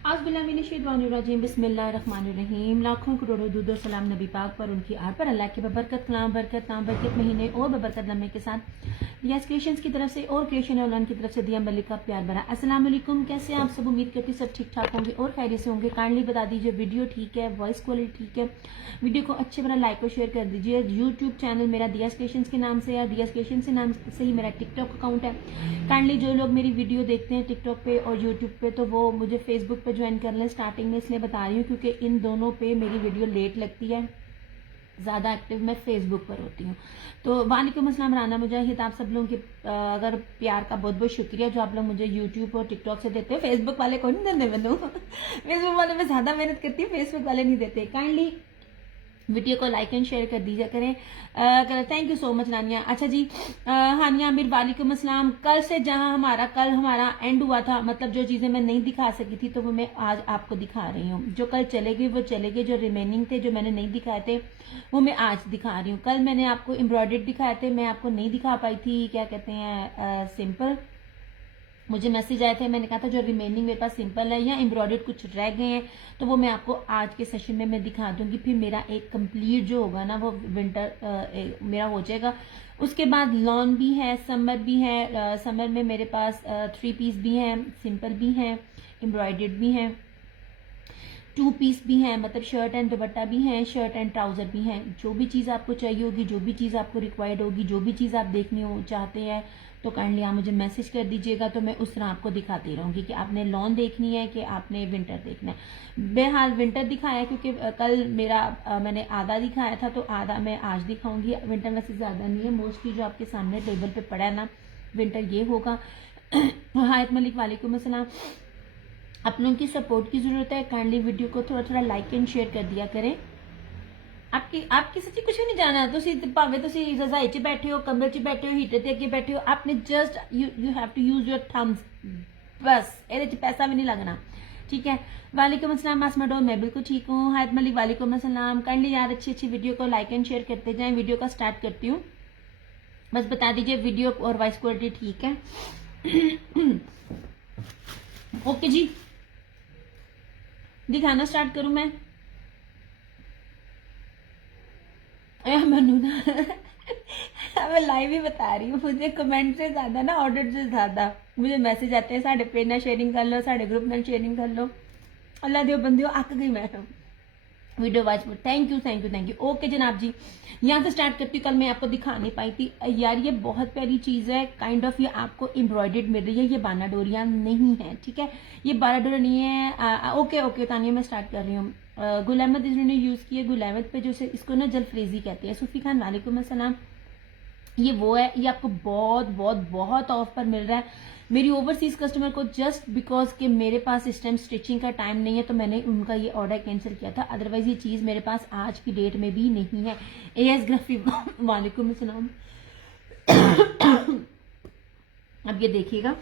आज़बिल्लाहिमिनश्शैतानिर्रजीम बिस्मिल्लाहिर्रहमानिर्रहीम। लाखों करोड़ों दूधो सलाम नबी पाक पर, उनकी आल पर, अल्लाह के बबरकत कलाम बरकत नाम बरकत महीने और बबरकत लम्हे के साथ रियाज क्रिएशंस की तरफ से और क्रिएशन ऑनलाइन की तरफ से दिया मलिक का प्यार भरा अस्सलाम वालेकुम। कैसे आप सब? उम्मीद करती सब ठीक ठाक होंगे और खैरियत से होंगे। काइंडली बता दीजिए वीडियो ठीक है, वॉइस क्वालिटी ठीक है, वीडियो को अच्छे बना लाइक और शेयर कर दीजिए। यूट्यूब चैनल मेरा दियाज क्रिएशंस के नाम से है, दियाज क्रिएशंस के नाम से ही मेरा टिकटॉक अकाउंट है। काइंडली जो लोग मेरी वीडियो देखते हैं टिकटॉक पे और यूट्यूब पे, तो वो मुझे फेसबुक पे ज्वाइन कर लें। स्टार्टिंग में इसलिए बता रही हूँ क्योंकि इन दोनों पे मेरी वीडियो लेट लगती है, ज़्यादा एक्टिव मैं फेसबुक पर होती हूँ। तो वालेकुम अस्सलाम राना मुजाहिद, आप सब लोगों के अगर प्यार का बहुत बहुत शुक्रिया जो आप लोग मुझे यूट्यूब और टिकटॉक से देते हो। फेसबुक वाले को नहीं देते मैंने फेसबुक वाले में ज़्यादा मेहनत करती हूँ, फेसबुक वाले नहीं देते। काइंडली वीडियो को लाइक एंड शेयर कर दीजिए करें। थैंक यू सो मच रानिया। अच्छा जी, हानिया आमिर वालेकुम अस्सलाम। कल से जहां हमारा एंड हुआ था, मतलब जो चीज़ें मैं नहीं दिखा सकी थी तो वो मैं आज आपको दिखा रही हूँ। जो कल चले गए वो चले गए, जो रिमेनिंग थे जो मैंने नहीं दिखाए थे वो मैं आज दिखा रही हूँ। कल मैंने आपको एम्ब्रॉयडर्ड दिखाए थे, मैं आपको नहीं दिखा पाई थी, क्या कहते हैं, सिंपल। मुझे मैसेज आए थे, मैंने कहा था जो रिमेनिंग मेरे पास सिंपल है या एम्ब्रॉयडर्ड कुछ रह गए हैं तो वो मैं आपको आज के सेशन में मैं दिखा दूंगी। फिर मेरा एक कंप्लीट जो होगा ना वो विंटर मेरा हो जाएगा। उसके बाद लॉन भी है, समर भी है। समर में मेरे पास 3 पीस भी हैं, सिंपल भी हैं, एम्ब्रॉयडर्ड भी हैं, 2 पीस भी हैं, मतलब शर्ट एंड दुपट्टा भी हैं, शर्ट एंड ट्राउजर भी हैं। जो भी चीज़ आपको चाहिए होगी, जो भी चीज़ आपको रिक्वायर्ड होगी, जो भी चीज़ आप देखनी हो चाहते हैं तो काइंडली आप मुझे मैसेज कर दीजिएगा, तो मैं उस तरह आपको दिखाती रहूँगी कि आपने लॉन देखनी है कि आपने विंटर देखना है। बहरहाल विंटर दिखाया क्योंकि कल मैंने आधा दिखाया था तो आधा मैं आज दिखाऊंगी। विंटर वैसे ज़्यादा नहीं है, मोस्टली जो आपके सामने टेबल पे पड़ा है ना विंटर ये होगा। हायत मलिक वालेकुम अस्सलाम। आप लोगों की सपोर्ट की ज़रूरत है, काइंडली वीडियो को थोड़ा थोड़ा लाइक एंड शेयर कर दिया करें। आपकी सच्ची कुछ भी नहीं जाना। भावे रजाई च बैठे हो, कमरे च बैठे हो, हीटर ते अगे बैठे हो, आपने just you have to use your thumbs, बस ये पैसा भी नहीं लगना, ठीक है। वालेकुम अस्सलाम आसमा डोर, मैं बिल्कुल ठीक हूँ। हायत मलिक वालेकुम अस्सलाम। काइंडली यार अच्छी वीडियो को लाइक एंड शेयर करते जाएं। वीडियो का स्टार्ट करती हूँ, बस बता दीजिए वीडियो और वॉइस क्वालिटी ठीक है। ओके जी, दिखाना स्टार्ट करूं मैं। मनु ना मैं लाइव ही बता रही हूँ, मुझे कमेंट से ज्यादा ना ऑर्डर से ज्यादा मुझे मैसेज आते हैं साढ़े पेज ना शेयरिंग कर लो, साढ़े ग्रुप में शेयरिंग कर लो। अल्लाह दियो बंदियो, अक गई मैं वीडियो वॉच पर। Thank you. ओके जनाब जी, यहाँ से स्टार्ट करती हूँ। कल मैं आपको दिखा नहीं पाई थी यार, ये बहुत प्यारी चीज़ है, काइंड ऑफ ये आपको एम्ब्रॉयडर्ड मिल रही है, ये बाना डोरिया नहीं है, ठीक है, ये बाना डोरिया नहीं है। ओके तानिया मैं स्टार्ट कर रही हूँ। गुल अहमद इन्होंने यूज़ किया, गुल अहमद पे जो इसको ना जलफ्रेजी कहते हैं। सूफी खान वालेकुम अस्सलाम। ये वो है, ये आपको बहुत बहुत बहुत ऑफ पर मिल रहा है। मेरी ओवरसीज कस्टमर को जस्ट बिकॉज कि मेरे पास इस टाइम स्टिचिंग का टाइम नहीं है तो मैंने उनका ये ऑर्डर कैंसिल किया था, अदरवाइज ये चीज़ मेरे पास आज की डेट में भी नहीं है। एएस ग्राफी वालेकुम अस्सलाम। अब ये देखिएगा,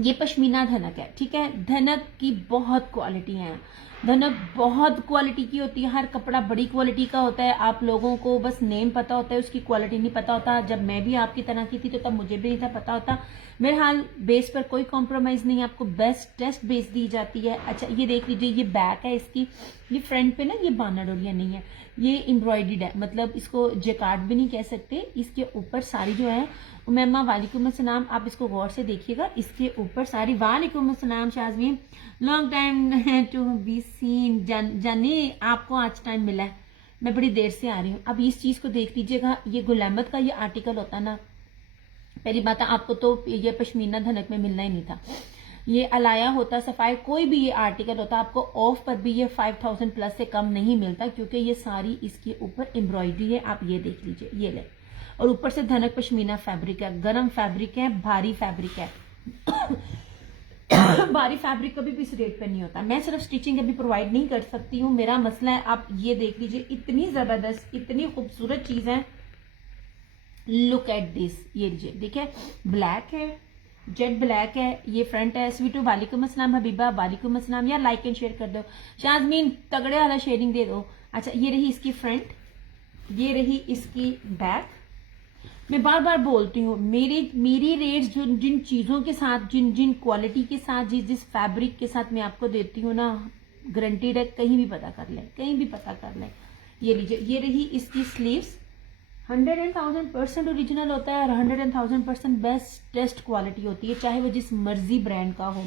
ये पश्मीना धनक है, ठीक है। धनक की बहुत क्वालिटी है, धनक बहुत क्वालिटी की होती है, हर कपड़ा बड़ी क्वालिटी का होता है। आप लोगों को बस नेम पता होता है, उसकी क्वालिटी नहीं पता होता। जब मैं भी आपकी तरह की थी तो तब मुझे भी नहीं था पता होता। मेरे हाल बेस पर कोई कॉम्प्रोमाइज नहीं, आपको बेस्ट टेस्ट बेस दी जाती है। अच्छा ये देख लीजिए, ये बैक है इसकी, ये फ्रंट पे ना ये बाना डोरिया नहीं है, ये एम्ब्रॉयडर्ड है, मतलब इसको जेकार्ड भी नहीं कह सकते। इसके ऊपर सारी जो है, उमैमा वालेकुम अस्सलाम, आप इसको गौर से देखिएगा, इसके ऊपर सारी। वालेकुम अस्सलाम Shazmeen, long time to be seen. जानी आपको आज टाइम मिला है, मैं बड़ी देर से आ रही हूँ। अब इस चीज़ को देख लीजिएगा, ये गुल अहमद का ये आर्टिकल होता ना, पहली बात है आपको तो ये पश्मीना धनक में मिलना ही नहीं था। ये अलाया होता, सफाई, कोई भी ये आर्टिकल होता, आपको ऑफ पर भी ये 5000 प्लस से कम नहीं मिलता, क्योंकि ये सारी इसके ऊपर एम्ब्रॉयडरी है। आप ये देख लीजिए, ये ले, और ऊपर से धनक पश्मीना फैब्रिक है, गर्म फैब्रिक है, भारी फैब्रिक है। भारी फैब्रिक कभी भी इस रेट पे नहीं होता। मैं सिर्फ स्टिचिंग अभी प्रोवाइड नहीं कर सकती हूँ, मेरा मसला है। आप ये देख लीजिए, इतनी जबरदस्त, इतनी खूबसूरत चीज है। लुक एट दिस, ये लीजिए, देखिए ब्लैक है, जेट ब्लैक है, ये फ्रंट है। स्वीटू वालेकुम अस्सलाम, हबीबा वालेकुम अस्सलाम। यार लाइक एंड शेयर कर दो, शाज़मीन तगड़े वाला शेयरिंग दे दो। अच्छा ये रही इसकी फ्रंट, ये रही इसकी बैक, मैं बार बार बोलती हूँ, मेरी रेट्स जो जिन चीज़ों के साथ, जिन जिन क्वालिटी के साथ, जिस फैब्रिक के साथ मैं आपको देती हूँ ना, गारंटीड है, कहीं भी पता कर लें, कहीं भी पता कर लें। ये लीजिए, ये रही इसकी स्लीव्स, 100,000% ओरिजिनल होता है और 100,000% बेस्ट क्वालिटी होती है, चाहे वो जिस मर्जी ब्रांड का हो।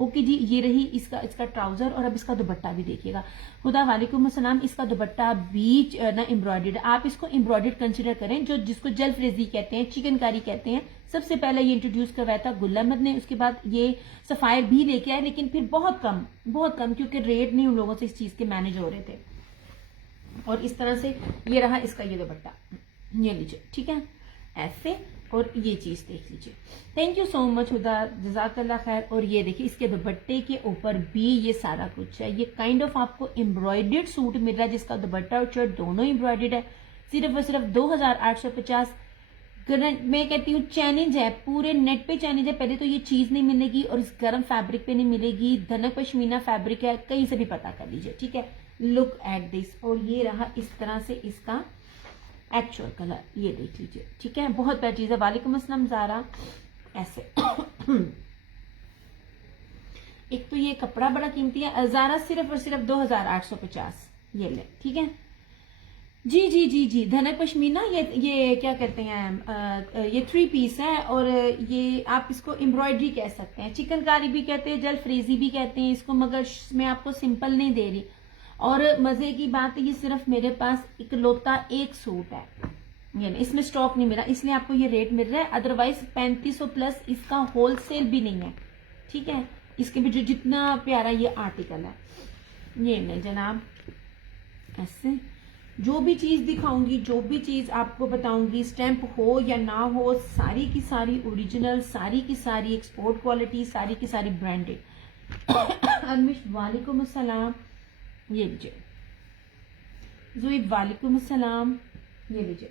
ओके जी, ये रही इसका ट्राउजर। और अब इसका दुपट्टा भी देखिएगा। खुदा वालेकुम अस्सलाम। इसका दुपट्टा बीच ना एम्ब्रॉयडर्ड, आप इसको एम्ब्रॉयडर्ड कंसिडर करें, जो जिसको जलफ्रेजी कहते हैं, चिकनकारी कहते हैं। सबसे पहले ये इंट्रोड्यूस करवाया था गुल अहमद ने, उसके बाद ये सफायर भी लेके आए, लेकिन फिर बहुत कम, क्योंकि रेट नहीं उन लोगों से इस चीज के मैनेज हो रहे थे। और इस तरह से ये रहा इसका ये दुपट्टा, ये लीजिए, ठीक है, ऐसे। और ये चीज देख लीजिए। थैंक यू सो मच हुदा, जज़ाकल्लाह खैर। और ये देखिए, इसके दुपट्टे के ऊपर भी ये सारा कुछ है। ये काइंड ऑफ आपको एम्ब्रॉयडर्ड सूट मिल रहा है, जिसका दुपट्टा और शर्ट दोनों एम्ब्रॉयडर्ड है। सिर्फ और सिर्फ 2850। मैं कहती हूँ चैलेंज है, पूरे नेट पे चैलेंज है। पहले तो ये चीज नहीं मिलेगी और इस गर्म फैब्रिक पे नहीं मिलेगी। धनक पश्मीना फैब्रिक है, कहीं से भी पता कर लीजिए, ठीक है। Look at this. और ये रहा इस तरह से इसका एक्चुअल कलर, ये देख लीजिए, ठीक है। बहुत प्यारी चीज है। वालेकुम अस्सलाम ज़ारा। ऐसे एक तो ये कपड़ा बड़ा कीमती है। ज़ारा सिर्फ और सिर्फ 2850, ये ले, ठीक है जी जी जी जी। धनक पश्मीना, ये क्या कहते हैं, ये 3 पीस है। और ये आप इसको एम्ब्रॉयडरी कह सकते हैं, चिकनकारी भी कहते हैं, जल फ्रेजी भी कहते हैं इसको, मगर मैं आपको सिंपल नहीं दे रही। और मजे की बात है, ये सिर्फ मेरे पास इकलौता एक सूट है, ये इसमें स्टॉक नहीं मिला, इसलिए आपको ये रेट मिल रहा है। अदरवाइज 3500 प्लस इसका होलसेल भी नहीं है, ठीक है। इसके भी जो जितना प्यारा ये आर्टिकल है, ये नहीं जनाब। ऐसे जो भी चीज दिखाऊंगी, जो भी चीज आपको बताऊंगी, स्टैंप हो या ना हो, सारी की सारी ओरिजिनल, सारी की सारी एक्सपोर्ट क्वालिटी, सारी की सारी ब्रांडेड। अनमिश वालेकुम अस्सलाम। ये लीजिए जुईब, वालेकुम अस्सलाम। ये लीजिए,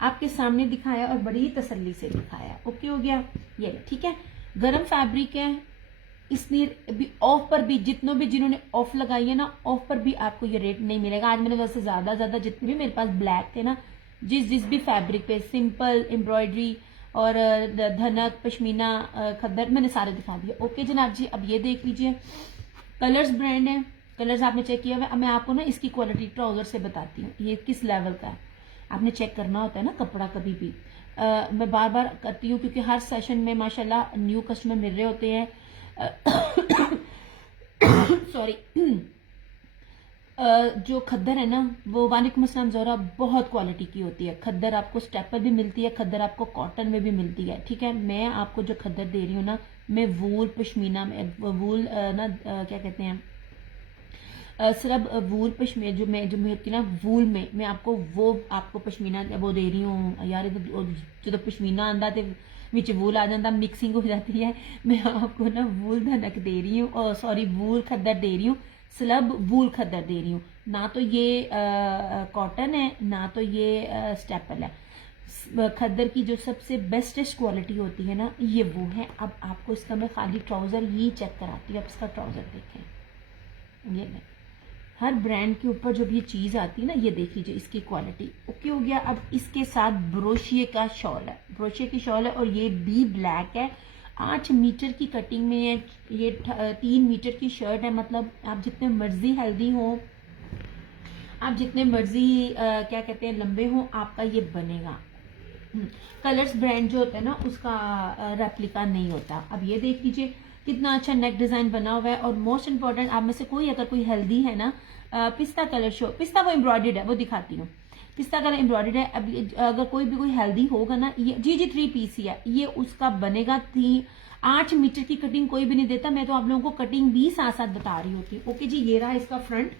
आपके सामने दिखाया और बड़ी तसल्ली से दिखाया। ओके हो गया, ये ठीक है। गरम फैब्रिक है, इसलिए भी ऑफ पर भी जिन्होंने ऑफ लगाई है ना, ऑफ पर भी आपको ये रेट नहीं मिलेगा। आज मैंने वैसे ज्यादा जितने भी मेरे पास ब्लैक थे ना, जिस भी फैब्रिक पे सिंपल एम्ब्रॉयडरी और धनक पश्मीना खद्दर, मैंने सारे दिखा दिए। ओके जनाब जी, अब ये देख लीजिए, कलर्स ब्रांड है, कलर्स आपने चेक किया हुआ। मैं आपको ना इसकी क्वालिटी ट्राउजर से बताती हूँ ये किस लेवल का है। आपने चेक करना होता है ना कपड़ा कभी भी। मैं बार बार करती हूँ क्योंकि हर सेशन में माशाल्लाह न्यू कस्टमर मिल रहे होते हैं। सॉरी। जो खद्दर है ना, वो वालेकुम अस्सलाम ज़ोहरा, बहुत क्वालिटी की होती है खद्दर। आपको स्टेपर भी मिलती है, खद्दर आपको कॉटन में भी मिलती है, ठीक है। मैं आपको जो खद्दर दे रही हूँ ना, मैं वूल पश्मीना में, वूल ना क्या कहते हैं, सिर्फ वूल पश्मीना जो मैं होती ना वूल में, मैं आपको पश्मीना वो दे रही हूँ यार। जो पश्मीना आंदा तो विच वूल आ जाता, मिक्सिंग हो जाती है। मैं आपको ना वूल धनक दे रही हूँ, सॉरी वूल खद्दर दे रही हूँ, स्लब वूल खद्दर दे रही हूँ। ना तो ये कॉटन है, ना तो ये स्टेपल है। खद्दर की जो सबसे बेस्टेस्ट क्वालिटी होती है ना, ये वो है। अब आपको इसका मैं खाली ट्राउजर ही चेक कराती हूँ। अब इसका ट्राउजर देखें, ये नहीं, हर ब्रांड के ऊपर जब ये चीज आती है ना, ये देख लीजिए इसकी क्वालिटी। ओके हो गया। अब इसके साथ ब्रोशिये का शॉल है, ब्रोशिये की शॉल है, और ये भी ब्लैक है। 8 मीटर की कटिंग में है, ये 3 मीटर की शर्ट है। मतलब आप जितने मर्जी हेल्दी हो, आप जितने मर्जी क्या कहते हैं लंबे हो, आपका ये बनेगा। कलर्स ब्रांड जो होता है ना, उसका रेप्लिका नहीं होता। अब ये देख लीजिए कितना अच्छा नेक डिजाइन बना हुआ है। और मोस्ट इंपॉर्टेंट, आप में से अगर कोई हेल्दी है ना, पिस्ता कलर शो, पिस्ता वो एम्ब्रॉयडर्ड है, वो दिखाती हूँ। पिस्ता कलर एम्ब्रॉयडर्ड है। अब अगर कोई हेल्दी होगा ना, ये जी 3 पीस ही है, ये उसका बनेगा। 8 मीटर की कटिंग कोई भी नहीं देता। मैं तो आप लोगों को कटिंग भी साथ साथ बता रही होती हूँ। ओके जी, ये रहा इसका फ्रंट।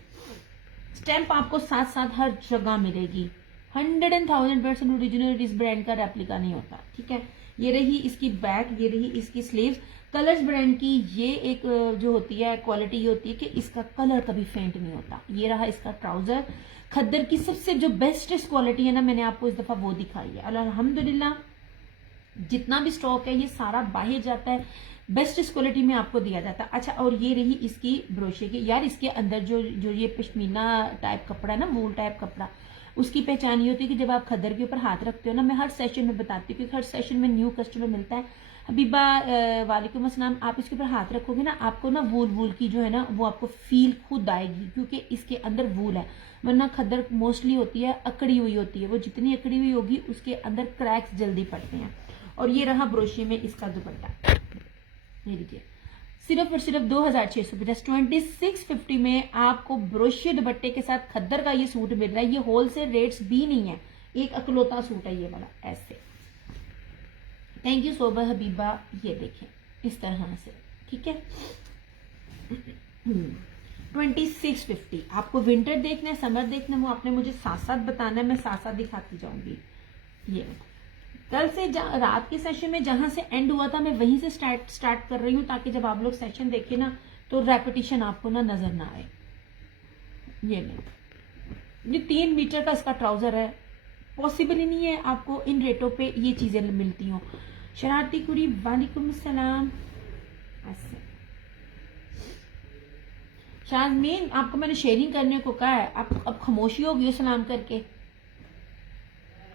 स्टैंप आपको साथ साथ हर जगह मिलेगी। 100,000% ओरिजिनल, इस ब्रांड का रेप्लिका नहीं होता, ठीक है। ये रही इसकी बैक, ये रही इसकी स्लीव्स। कलर्स ब्रांड की ये एक जो होती है क्वालिटी, ये होती है कि इसका कलर कभी फेंट नहीं होता। ये रहा इसका ट्राउजर। खद्दर की सबसे जो बेस्टेस्ट क्वालिटी है ना, मैंने आपको इस दफा वो दिखाई है। अल्हम्दुलिल्लाह जितना भी स्टॉक है ये सारा बाहर जाता है, बेस्टेस्ट क्वालिटी में आपको दिया जाता है। अच्छा, और ये रही इसकी ब्रोशे की। यार इसके अंदर जो ये पश्मीना टाइप कपड़ा है ना, वूल टाइप कपड़ा, उसकी पहचान ये होती है कि जब आप खद्दर के ऊपर हाथ रखते हो ना, मैं हर सेशन में बताती हूँ क्योंकि हर सेशन में न्यू कस्टमर मिलता है। हबीबा वालेकुम अस्सलाम, आप इसके ऊपर हाथ रखोगे ना, आपको ना वूल वूल की जो है ना वो आपको फील खुद आएगी क्योंकि इसके अंदर वूल है। वरना खद्दर मोस्टली होती है अकड़ी हुई होती है, वो जितनी अकड़ी हुई होगी उसके अंदर क्रैक्स जल्दी पड़ते हैं। और ये रहा ब्रोशी में इसका दुपट्टा, ये देखिए सिर्फ और सिर्फ 2650 2650 में आपको ब्रोशी दुपट्टे के साथ खद्दर का ये सूट मिल रहा है। ये होलसेल रेट्स भी नहीं है, एक अकलौता सूट है ये वाला ऐसे। Thank you so much Habiba, ये देखें इस तरह से, ठीक है। 2650 आपको विंटर देखना है, समर देखना है, वो आपने मुझे साथ साथ बताना है, मैं साथ साथ दिखाती जाऊंगी। ये कल से रात के सेशन में जहां से एंड हुआ था मैं वहीं से स्टार्ट कर रही हूँ ताकि जब आप लोग सेशन देखें ना तो रेपिटेशन आपको ना नजर ना आए। ये नहीं, ये 3 मीटर का इसका ट्राउजर है, पॉसिबल ही नहीं है आपको इन रेटों पे ये चीजें मिलती हों। शरारती कुड़ी वालेकुम सलाम। ऐसे शाज़मीन, आपको मैंने शेयरिंग करने को कहा है, आप अब खामोशी हो गई सलाम करके,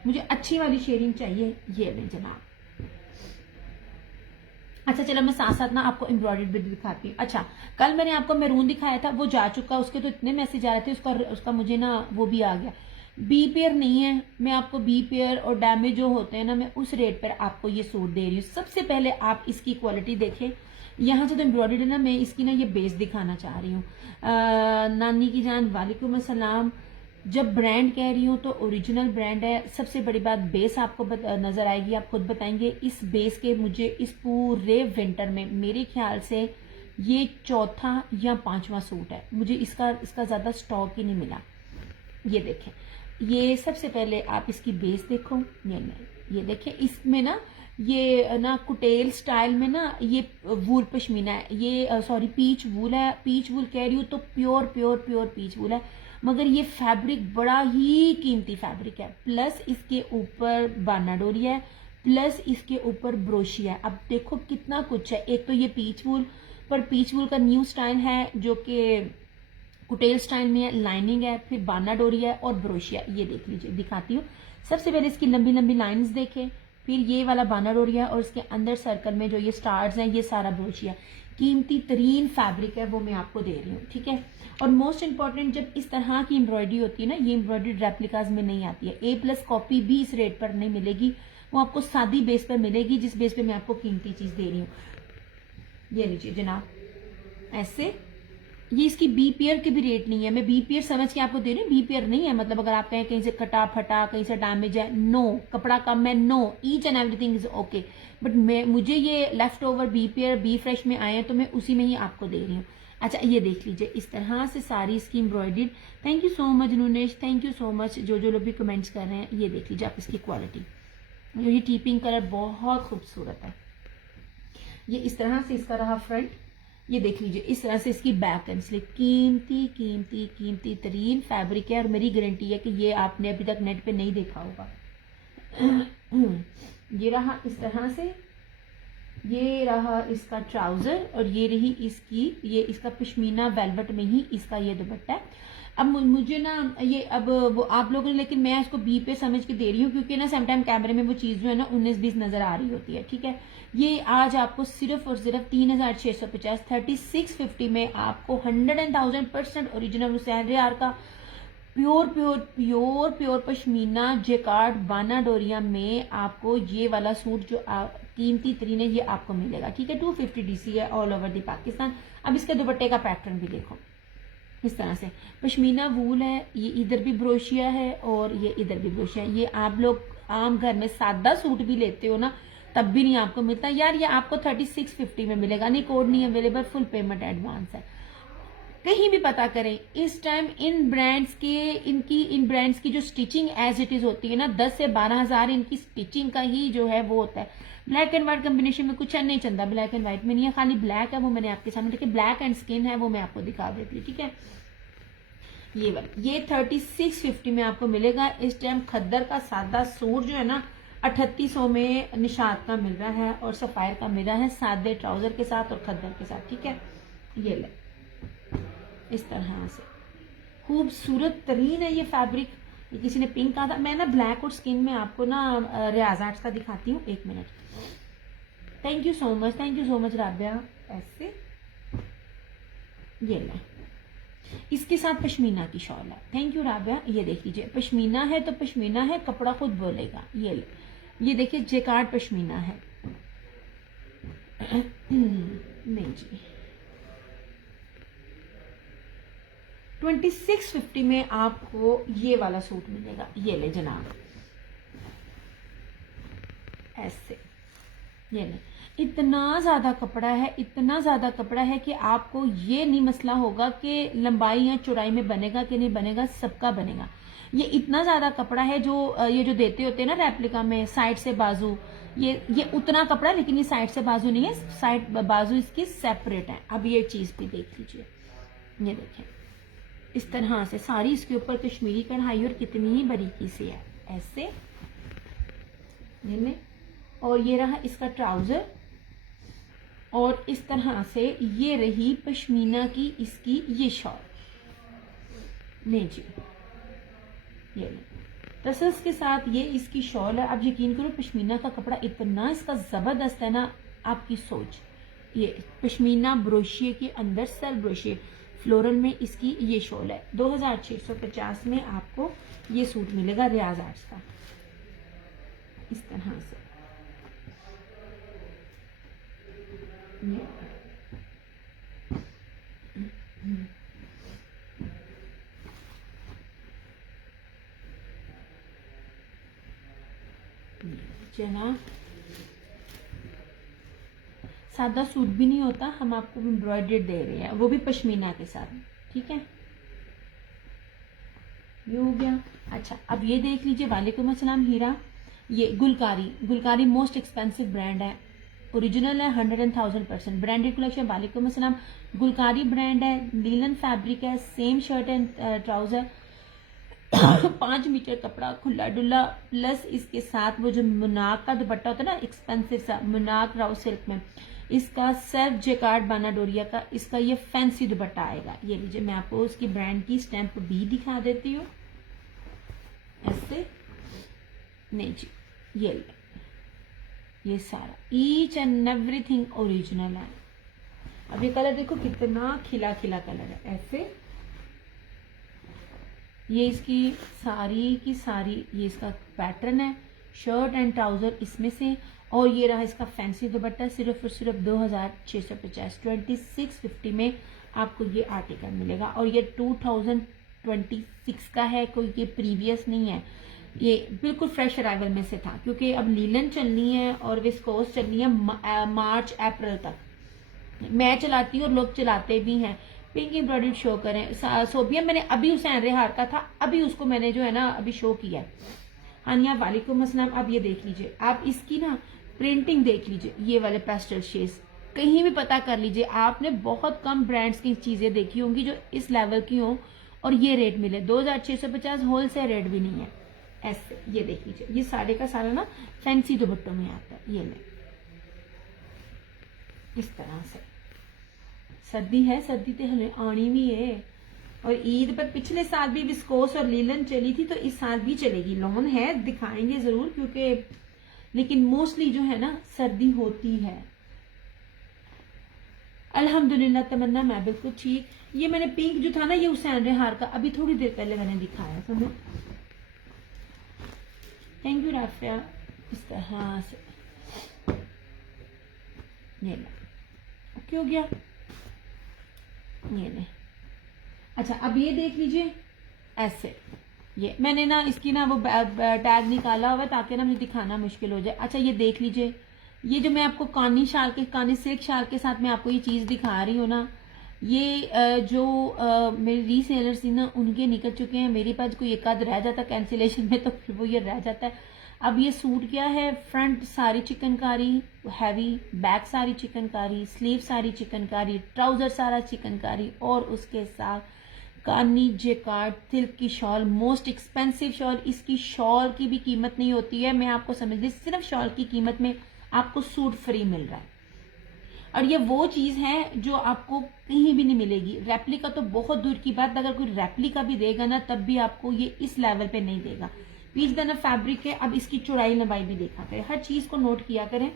मुझे अच्छी वाली शेयरिंग चाहिए। ये नहीं जनाब। अच्छा चलो मैं साथ साथ ना आपको एम्ब्रॉयडरी भी दिखाती हूँ। अच्छा कल मैंने आपको मैरून दिखाया था, वो जा चुका, उसके तो इतने मैसेज आ रहे थे, उसका मुझे ना वो भी आ गया। बी पेयर नहीं है, मैं आपको बी पेयर और डैमेज जो होते हैं ना, मैं उस रेट पर आपको ये सूट दे रही हूँ। सबसे पहले आप इसकी क्वालिटी देखें, यहाँ से तो एम्ब्रॉयडरी है ना, मैं इसकी ना ये बेस दिखाना चाह रही हूँ। नानी की जान वालेकुम अस्सलाम। जब ब्रांड कह रही हूँ तो ओरिजिनल ब्रांड है। सबसे बड़ी बात बेस आपको नजर आएगी, आप खुद बताएंगे। इस बेस के मुझे इस पूरे विंटर में मेरे ख्याल से ये 4था या 5वां सूट है, मुझे इसका ज्यादा स्टॉक ही नहीं मिला। ये देखें, ये सबसे पहले आप इसकी बेस देखो, ये देखें, इसमें ना ये ना कुटेल स्टाइल में ना ये वूल पश्मीना है, ये सॉरी पीच वूल है। पीच वूल कह रही हूँ तो प्योर प्योर प्योर पीच वूल है, मगर ये फैब्रिक बड़ा ही कीमती फैब्रिक है। प्लस इसके ऊपर बाना डोरी है, प्लस इसके ऊपर ब्रोशी है। अब देखो कितना कुछ है। एक तो ये पीच वूल, पर पीच वूल का न्यू स्टाइल है जो कि कुटेल स्टाइल में है, लाइनिंग है, फिर बाना डोरी है और ब्रोशी है। ये देख लीजिए, दिखाती हूँ। सबसे पहले इसकी लंबी लंबी लाइंस देखें, फिर ये वाला बाना डोरी है और इसके अंदर सर्कल में जो ये स्टार्स हैं ये सारा ब्रोशी है। कीमती तरीन फैब्रिक है वो मैं आपको दे रही हूँ, ठीक है। और मोस्ट इंपॉर्टेंट, जब इस तरह की एम्ब्रॉयडरी होती है ना, ये एम्ब्रॉयडरी रेप्लिकाज में नहीं आती है। A+ कॉपी भी इस रेट पर नहीं मिलेगी, वो आपको सादी बेस पर मिलेगी, जिस बेस पे मैं आपको कीमती चीज दे रही हूँ। ये लीजिए जनाब, ऐसे। ये इसकी बी पेयर के भी रेट नहीं है, मैं बी पेयर समझ के आपको दे रही हूँ, बी पेयर नहीं है। मतलब अगर आप कहें कहीं से कटा फटा, कहीं से डैमेज है, नो, कपड़ा कम है, no, each and everything is okay. But मुझे ये लेफ्ट ओवर बी पेयर बी फ्रेश में आए हैं तो मैं उसी में ही आपको दे रही हूँ। अच्छा ये देख लीजिए, इस तरह से सारी इसकी embroidery. Thank you so much Nunesh, thank you so much जो लोग भी कमेंट्स कर रहे हैं। ये देख लीजिए आप इसकी क्वालिटी, ये टीपिंग कलर बहुत खूबसूरत है। ये इस तरह से इसका रहा फ्रंट, ये देख लीजिए इस तरह से इसकी बैक एंड स्लीव। कीमती कीमती कीमती तरीन फैब्रिक है और मेरी गारंटी है कि ये आपने अभी तक नेट पे नहीं देखा होगा। ये रहा इस तरह से, ये रहा इसका ट्राउजर और ये रही इसकी, ये इसका पश्मीना वेलवेट में ही इसका ये दुपट्टा है। अब मुझे ना ये अब वो आप लोगों ने, लेकिन मैं इसको बी पे समझ के दे रही हूँ क्योंकि ना समटाइम कैमरे में वो चीज जो है ना 19-20 नजर आ रही होती है, ठीक है। ये आज आपको सिर्फ और सिर्फ 3650 3650 में आपको 100% ओरिजिनल हुसैन रेयार का pure pure pure pure pashmina jacquard बाना डोरिया में आपको ये वाला सूट जो कीमती तरीन है ये आपको मिलेगा, ठीक है। 250 DC है ऑल ओवर दी पाकिस्तान। अब इसके दुपट्टे का पैटर्न भी देखो, इस तरह से पश्मीना वूल है, ये इधर भी ब्रोशिया है और ये इधर भी ब्रोशिया है। ये आप लोग आम घर में सादा सूट भी लेते हो ना तब भी नहीं आपको मिलता यार, ये आपको 3650 में मिलेगा। नहीं, कोड नहीं अवेलेबल, फुल पेमेंट एडवांस है। कहीं भी पता करें इस टाइम इन ब्रांड्स की जो स्टिचिंग एज इट इज होती है ना, 10 से 12 हजार इनकी स्टिचिंग का ही जो है वो होता है। ब्लैक एंड व्हाइट कॉम्बिनेशन में कुछ नहीं चलता, ब्लैक एंड व्हाइट में नहीं है, खाली ब्लैक है, वो मैंने आपके सामने देखिए ब्लैक एंड स्किन है वो मैं आपको दिखा देती हूँ, ठीक है। ये वाला ये 3650 में आपको मिलेगा। इस टाइम खद्दर का सादा सूट जो है ना 3800 में निशात का मिल रहा है और सफायर का मिल रहा है, सादे ट्राउजर के साथ और खद्दर के साथ, ठीक है। ये ले इस तरह से खूबसूरत तरीन है ये फैब्रिक। ये किसी ने पिंक कहा था। मैं ना ब्लैक और स्किन में आपको ना रियाज आर्ट्स का दिखाती हूँ, 1 minute. Thank you so much Rabia. ऐसे ये ले, इसके साथ पश्मीना की शॉल है। Thank you Rabia. ये देख लीजिए, पश्मीना है तो पश्मीना है, कपड़ा खुद बोलेगा। ये ले, ये देखिए जेकार्ड पश्मीना है। नहीं जी, 2650 में आपको ये वाला सूट मिलेगा। ये ले जनाब, ऐसे ये ले। इतना ज्यादा कपड़ा है, इतना ज्यादा कपड़ा है कि आपको ये नहीं मसला होगा कि लंबाई या चौड़ाई में बनेगा कि नहीं बनेगा, सबका बनेगा। ये इतना ज्यादा कपड़ा है जो ये जो देते होते हैं ना रेप्लिका में, साइड से बाजू, ये उतना कपड़ा, लेकिन ये साइड से बाजू नहीं है, साइड बाजू इसकी सेपरेट है। अब ये चीज भी देख लीजिए, ये देखें इस तरह से सारी इसके ऊपर कश्मीरी कढ़ाई और कितनी ही बारीकी से है। ऐसे ये, और ये रहा इसका ट्राउजर, और इस तरह से ये रही पश्मीना की इसकी ये शॉल। नहीं जी, ये टसल्स के साथ ये इसकी शॉल है। अब यकीन करो पश्मीना का कपड़ा इतना इसका जबरदस्त है ना, आपकी सोच। ये पश्मीना ब्रोशिए के अंदर सेल ब्रोशिए फ्लोरल में इसकी ये शॉल है। 2650 में आपको ये सूट मिलेगा रियाज आर्ट्स का, इस तरह से। चला सादा सूट भी नहीं होता, हम आपको एम्ब्रॉयडर्ड दे रहे हैं, वो भी पश्मीना के साथ। ठीक है, ये हो गया। अच्छा, अब ये देख लीजिए, वालेकुम अस्सलाम हीरा। ये गुलकारी मोस्ट एक्सपेंसिव ब्रांड है, ओरिजिनल है, 100,000% ब्रांडेड कलेक्शन। वालेकुम अस्सलाम। गुलकारी ब्रांड है, लीलन फैब्रिक है, same shirt and trouser, 5 meter कपड़ा खुला डुल्ला, प्लस इसके साथ वो जो मुनाक का दुपट्टा होता है ना, एक्सपेंसिव सा मुनाक राउ सिल्क में, इसका सेल्फ जेकार्ड बानाडोरिया का इसका ये फैंसी दुपट्टा आएगा। ये लीजिए, मैं आपको उसकी ब्रांड की स्टैंप भी दिखा देती हूँ। ऐसे नहीं जी, ये ले, ये सारा ईच एंड एवरीथिंग ओरिजिनल है। अब ये कलर देखो कितना खिला खिला कलर है। ऐसे ये इसकी सारी की सारी ये इसका पैटर्न है, शर्ट एंड ट्राउजर इसमें से, और ये रहा इसका फैंसी दुपट्टा। सिर्फ और सिर्फ 2650, 2650 में आपको ये आर्टिकल मिलेगा। और ये 2026 का है, कोई ये प्रीवियस नहीं है, ये बिल्कुल फ्रेश अराइवल में से था, क्योंकि अब लीलन चलनी है और विस्कोस चलनी है मार्च अप्रैल तक। मैं चलाती हूँ और लोग चलाते भी हैं। पिंक एम्ब्रॉयडर्ड शो करें। सोबिया मैंने अभी हुसैन रेहार का था, अभी उसको मैंने जो है ना अभी शो किया है। हानिया वालेकुम अस्सलाम। अब ये देख लीजिए, आप इसकी ना प्रिंटिंग देख लीजिए, ये वाले पेस्टल शेड्स कहीं भी पता कर लीजिए। आपने बहुत कम ब्रांड्स की चीजें देखी होंगी जो इस लेवल की हो और ये रेट मिले। 2650 होलसेल रेट भी नहीं है। ऐसे ये देख लीजिए, ये सारे का सारा ना फैंसी दुपट्टों में आता है। ये ले, इस तरह से। सर्दी है, सर्दी तो हमें आनी भी है। और ईद पर पिछले साल भी विस्कोस और लीलन चली थी, तो इस साल भी चलेगी। लॉन है, दिखाएंगे जरूर, क्योंकि लेकिन मोस्टली जो है ना सर्दी होती है। अल्हम्दुलिल्लाह तमन्ना, मैं बिल्कुल ठीक। ये मैंने पिंक जो था ना, ये हुसैन रेहार का अभी थोड़ी देर पहले मैंने दिखाया। समझ, थैंक यू राफिया। इस तरह से ये क्यों हो गया, ये नहीं। अच्छा, अब ये देख लीजिए, ऐसे ये मैंने ना इसकी ना वो टैग निकाला हुआ ताकि ना मुझे दिखाना मुश्किल हो जाए। अच्छा, ये देख लीजिए, ये जो मैं आपको कानी सिल्क शाल के साथ मैं आपको ये चीज दिखा रही हूँ ना, ये जो मेरे रीसेलर्स थी ना, उनके निकल चुके हैं। मेरे पास कोई एक आध रह जाता कैंसिलेशन में, तो फिर वो ये रह जाता है। अब ये सूट क्या है, फ्रंट सारी चिकनकारी हैवी, बैक सारी चिकनकारी, स्लीव सारी चिकनकारी, ट्राउजर सारा चिकनकारी, और उसके साथ कानी जेकार्ड सिल्क की शॉल, मोस्ट एक्सपेंसिव शॉल। इसकी शॉल की भी कीमत नहीं होती है, मैं आपको समझ ली, सिर्फ शॉल की कीमत में आपको सूट फ्री मिल रहा है। और ये वो चीज है जो आपको कहीं भी नहीं मिलेगी। रेप्लिका तो बहुत दूर की बात, अगर कोई रेप्लिका भी देगा ना तब भी आपको ये इस लेवल पे नहीं देगा। पीच दाना फैब्रिक है। अब इसकी चौड़ाई लंबाई भी देखा करें, हर चीज को नोट किया करें।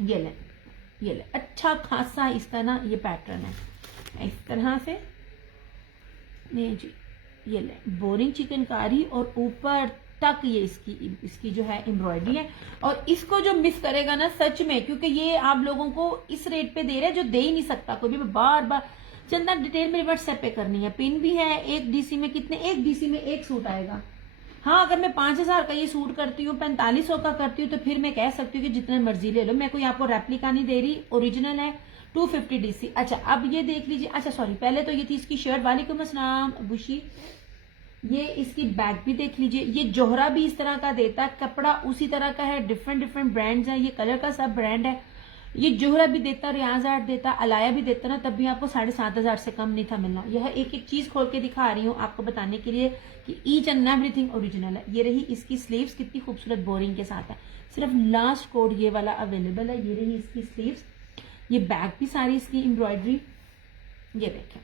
ये ले अच्छा खासा इसका ना ये पैटर्न है इस तरह से। नहीं जी, ये ले बोरिंग चिकनकारी और ऊपर तक ये इसकी जो है एम्ब्रॉयडरी है। और इसको जो मिस करेगा ना सच में, क्योंकि ये आप लोगों को इस रेट पे दे रहे हैं जो दे ही नहीं सकता कोई भी। बार बार चंदा डिटेल मेरे व्हाट्सएप पे करनी है। पिन भी है। एक डीसी में कितने, एक डीसी में एक सूट आएगा। हाँ, अगर मैं 5000 का ये सूट करती हूँ, 4500 का करती हूँ, तो फिर मैं कह सकती हूँ कि जितना मर्जी ले लो। मैं कोई आपको रेप्लिका नहीं दे रही, ओरिजिनल है। 250 डीसी। अच्छा, अब ये देख लीजिए। अच्छा सॉरी, पहले तो ये थी इसकी शर्ट। वालेकुम अस्सलाम बुशी। ये इसकी बैग भी देख लीजिए। ये जोहरा भी इस तरह का देता है, कपड़ा उसी तरह का है। डिफरेंट ब्रांड्स हैं, ये कलर का सब ब्रांड है। ये जोहरा भी देता, रियाज आर्ट देता, अलाया भी देता ना, तब भी आपको 7500 से कम नहीं था मिलना। यह एक एक चीज खोल के दिखा रही हूँ आपको बताने के लिए कि ईच एंड एवरीथिंग ओरिजिनल है। ये रही इसकी स्लीव्स, कितनी खूबसूरत बोरिंग के साथ है। सिर्फ लास्ट कोड ये वाला अवेलेबल है। ये रही इसकी स्लीव्स। ये बैग भी सारी इसकी एम्ब्रॉयडरी। ये देखें,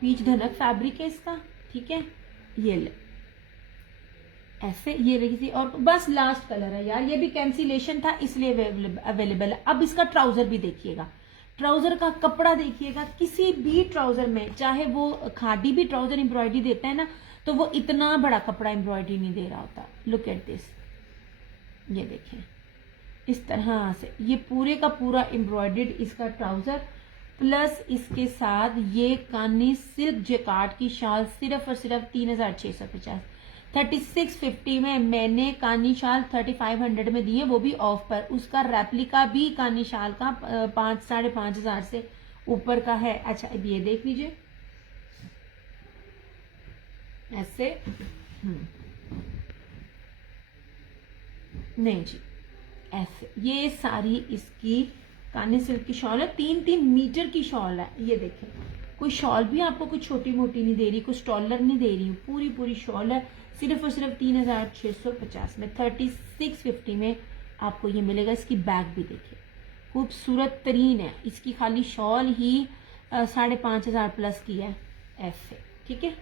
पीच धनक फैब्रिक है इसका, ठीक है। ये ले ऐसे, ये रही थी। और बस लास्ट कलर है यार, ये भी कैंसिलेशन था इसलिए अवेलेबल है। अब इसका ट्राउजर भी देखिएगा, ट्राउजर का कपड़ा देखिएगा। किसी भी ट्राउजर में, चाहे वो खादी भी ट्राउजर एम्ब्रॉयडरी देता है ना, तो वो इतना बड़ा कपड़ा एम्ब्रॉयडरी नहीं दे रहा होता। लुक एट दिस, ये देखें इस तरह से। ये पूरे का पूरा एम्ब्रॉयडर्ड इसका ट्राउजर, प्लस इसके साथ ये कानी सिल्क जेकार्ड की शाल, सिर्फ और सिर्फ 3650। 3650 में मैंने कानी शाल 3500 में दी है, वो भी ऑफ पर। उसका रेप्लिका भी कानी शाल का 5-5.5 से ऊपर का है। अच्छा, अब ये देख लीजिए ऐसे। नहीं जी, ऐसे। ये सारी इसकी कानी सिल्क की शॉल है, 3-3 मीटर की शॉल है। ये देखें, कोई शॉल भी आपको कोई छोटी मोटी नहीं दे रही, कोई स्टॉलर नहीं दे रही हूँ, पूरी शॉल है। सिर्फ और सिर्फ 3650 में, 3650 में आपको ये मिलेगा। इसकी बैग भी देखिए, खूबसूरत तरीन है। इसकी खाली शॉल ही 5500 प्लस की है ऐसे, ठीक है।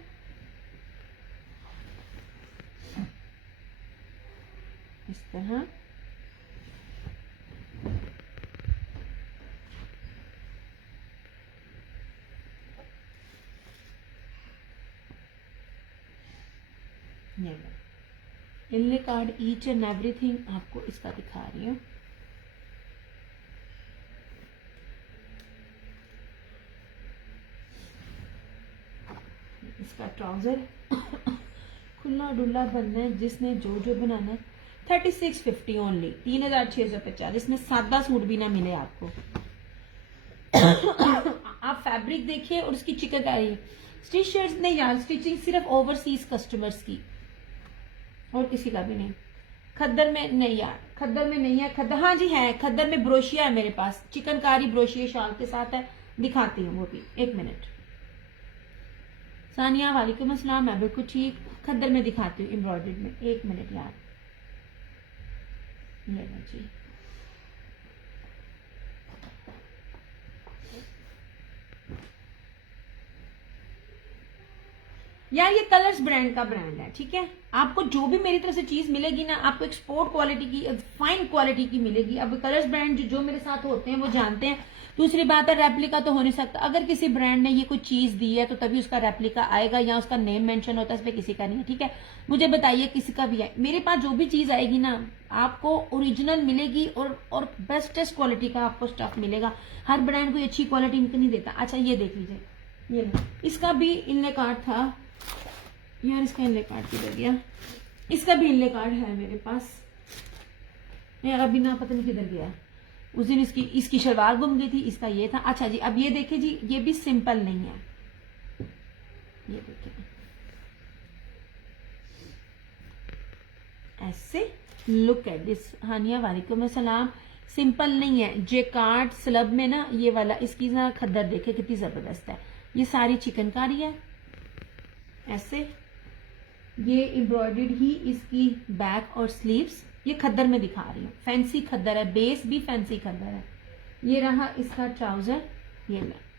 इस तरह इनले कार्ड ईच एंड एवरीथिंग आपको इसका दिखा रही हूँ। इसका ट्राउजर खुला डुल्ला बनना है, जिसने जो जो बनाना है। 3650 ओनली, 3650। इसमें सादा सूट भी ना मिले आपको। आप फैब्रिक देखिए और उसकी चिकनकारी। स्टिच शर्ट्स नहीं यार, स्टिचिंग सिर्फ ओवरसीज कस्टमर्स की और किसी का भी नहीं। खद्दर में नहीं यार, खद्दर में नहीं है। खद्दर, हाँ जी है, खद्दर में ब्रोशिया है मेरे पास, चिकनकारी ब्रोशिया शाल के साथ है। दिखाती हूँ वो भी, 1 मिनट। सानिया वालेकुम अस्सलाम, मैं बिल्कुल ठीक। खद्दर में दिखाती हूँ एम्ब्रॉयडर्ड में, 1 मिनट यार। ये जी, यार ये कलर्स ब्रांड का ब्रांड है, ठीक है। आपको जो भी मेरी तरफ से चीज मिलेगी ना, आपको एक्सपोर्ट क्वालिटी की, फाइन क्वालिटी की मिलेगी। अब कलर्स ब्रांड जो मेरे साथ होते हैं वो जानते हैं। दूसरी बात है, रेप्लिका तो हो नहीं सकता। अगर किसी ब्रांड ने ये कोई चीज दी है तो तभी उसका रेप्लिका आएगा, या उसका नेम मेंशन होता है, इस पे किसी का नहीं है, ठीक है। मुझे बताइए किसी का भी है। मेरे पास जो भी चीज आएगी ना, आपको ओरिजिनल मिलेगी और बेस्टेस्ट क्वालिटी का आपको स्टफ मिलेगा। हर ब्रांड कोई अच्छी क्वालिटी नहीं देता। अच्छा, ये देख लीजिए, ये इसका भी इनले कार्ड था यार। इसका इनले कार्ड किधर गया? इसका भी इनले कार्ड है मेरे पास यार, अभी ना पता नहीं किधर गया। उस दिन इसकी शलवार गुम गई थी, इसका ये था। अच्छा जी, अब ये देखिए जी, ये भी सिंपल नहीं है। ये देखिए ऐसे, लुक एट दिस। हानिया वालेकुम अस्सलाम। सिंपल नहीं है, जेकार्ड स्लब में ना ये वाला, इसकी ना खद्दर देखे कितनी जबरदस्त है। ये सारी चिकनकारी है ऐसे। ये एम्ब्रॉयडर्ड ही इसकी बैक और स्लीव्स, ये खद्दर में दिखा रही हूँ, फैंसी खद्दर है, बेस भी फैंसी खद्दर है। ये रहा इसका ट्राउजर, ये ले